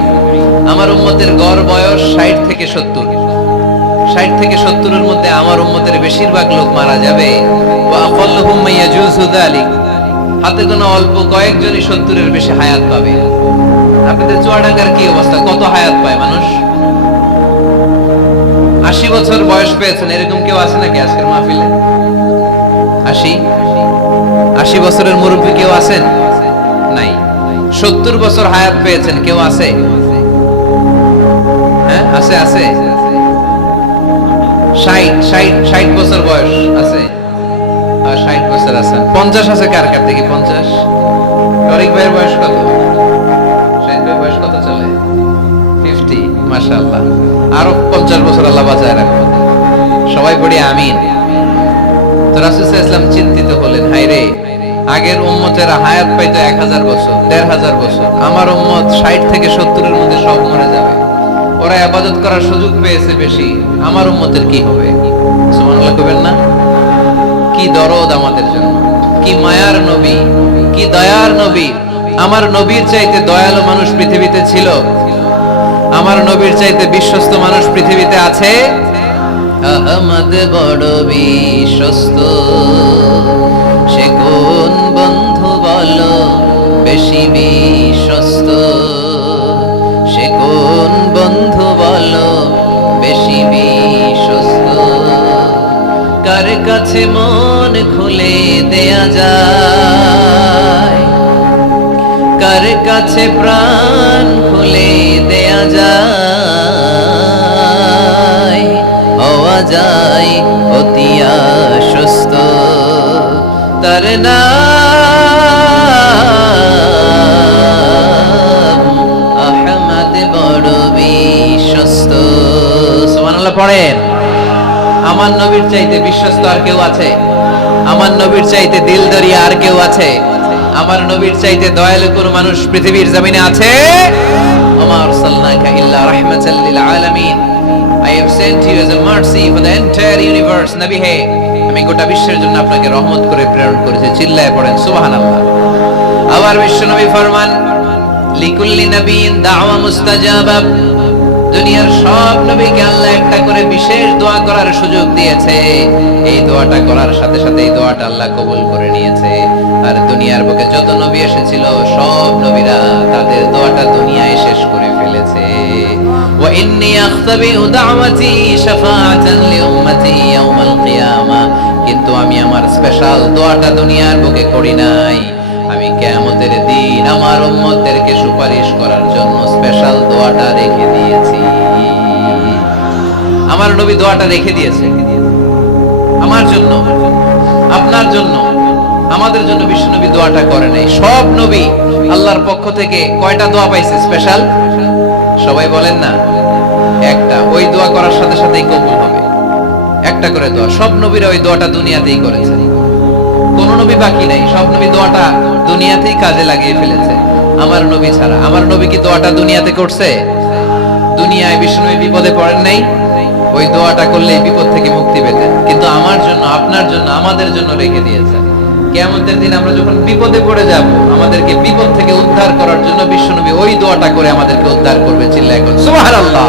আমার উম্মতের গড় বয়স 60 থেকে 70। 60 থেকে 70 এর মধ্যে আমার উম্মতের বেশিরভাগ লোক মারা যাবে। ওয়া আকাল্লুহুম ইয়াজুজু যালিক, হাতে গোনা অল্প কয়েকজনই 70 এর বেশি হায়াত পাবে। আপনাদের চুয়াডাঙ্গার কি অবস্থা? কত হায়াত পায় মানুষ? 80 বছর বয়স পেয়েছেন এরকম কেউ আছে নাকি আজকের মাহফিলে? 80 বছরের মুরব্বী কেউ আছেন? নাই। 70 বছর হায়াত পেয়েছেন কেউ আছে? হ্যাঁ, আছে আছে। 60 বছর বয়স আছে? 60 বছর আছেন, 50 আছে কার কার দেখি 50? তরিক ভাইয়ের বয়স কত? শাহিদ ভাইয়ের বয়স কত চলে? 50। মাশাআল্লাহ, আরো 50 বছর আল্লাহ বাঁচায় রাখুন। সবাই পড়ি আমিন। তো রাসূল সাল্লাল্লাহু আলাইহি ওয়াসাল্লাম চিন্তিত হলেন, হায় রে, আগের উম্মতেরা হায়াত পাইতো 1000 বছর, 1500 বছর, আমার উম্মত 60 থেকে 70 এর মধ্যে সব মরে যাবে। ওরা ইবাদত করার সুযোগ পেয়েছে বেশি, আমার উম্মতের কি হবে? সুবহানাল্লাহ কইবেন না? কি দরদ আমাদের জন্য, কি মায়ার নবী, কি দয়ার নবী। আমার নবীর চাইতে দয়ালু মানুষ পৃথিবীতে ছিল? আমার নবীর চাইতে বিশ্বস্ত মানুষ পৃথিবীতে আছে? আহমদ বড় বিশ্বস্ত, সে কোন বন্ধু বলো বেশি বিশ্বস্ত? সে কোন বন্ধু বলো বেশি বিশ্বস্ত? কার কাছে মন খুলে দেয়া যায়, কার কাছে প্রাণ খুলে দেয়া যায়, হওয়া যায় অতি আশ্বস্ত। তার নাম আহমদ বড় বিশ্বস্ত। সুবহানাল্লাহ পড়েন। আমার নবীর চাইতে বিশ্বস্ত আর কেউ আছে? আমার নবীর চাইতে দিলদরিয়া আর কেউ আছে? আমার নবীর চাইতে দয়ালু কোন মানুষ পৃথিবীর জমিনে আছে? ওমা আরসালনাকা ইল্লা রাহমাতাল লিল আলামিন, I have sent you as a mercy for the entire universe. নবী হে, আমি গোটা বিশ্বের জন্য আপনাকে রহমত করে প্রেরণ করেছি। চিল্লায়ে পড়েন সুবহানাল্লাহ। আবার বিশ্ব নবী ফরমান, লিকুল্লি নবিয়্যিন দাওয়া মুস্তাজাবা। দুনিয়ার সব নবীকে আল্লাহ একটা করে বিশেষ দোয়া করার সুযোগ দিয়েছে। এই দোয়াটা করার সাথে সাথে এই দোয়াটা আল্লাহ কবুল করে নিয়েছে। আর দুনিয়ার বুকে যত নবী এসেছিল সব নবীরা তাদের দোয়াটা দুনিয়ায় শেষ করে ফেলেছে। ওয়া ইন্নী আখতাবিউ দাওয়াতি শাফাআতান লিউম্মতি ইয়াউমাল কিয়ামা। কিন্তু আমি আমার স্পেশাল দোয়াটা দুনিয়ার বুকে করি নাই, আমি কিয়ামতের দিন আমার উম্মতদেরকে সুপারিশ করার জন্য স্পেশাল দোয়াটা রেখে দিয়েছি। আমার নবী দোয়াটা রেখে দিয়েছে আমার জন্য, আপনার জন্য, আমাদের জন্য। বিশ্ব নবী দোয়াটা করে নাই। সব নবী আল্লাহর পক্ষ থেকে কয়টা দোয়া পাইছে স্পেশাল? সবাই বলেন না? একটা। ওই দোয়া করার সাথে সাথেই কবুল হবে। একটা করে দোয়া, সব নবীরা ওই দোয়াটা দুনিয়াতেই করেছে। কোন নবী বাকি নাই, সব নবী দোয়াটা দুনিয়াতেই কাজে লাগিয়ে ফেলেছে। আমার নবী ছাড়া। আমার নবী কি দোয়াটা দুনিয়াতে করছে? দুনিয়ায় বিষ্ণু বিপদে পড়েন নাই, ওই দোয়াটা করলেই বিপদ থেকে মুক্তি পেতেন। কিন্তু আমার জন্য, আপনার জন্য, আমাদের জন্য রেখে দিয়েছেন। কিয়ামতের দিন আমরা যখন বিপদে পড়ে যাব, আমাদেরকে বিপদ থেকে উদ্ধার করার জন্য বিশ্বনবী ওই দোয়াটা করে আমাদেরকে উদ্ধার করবে। চিল্লায় বলুন সুবহানাল্লাহ।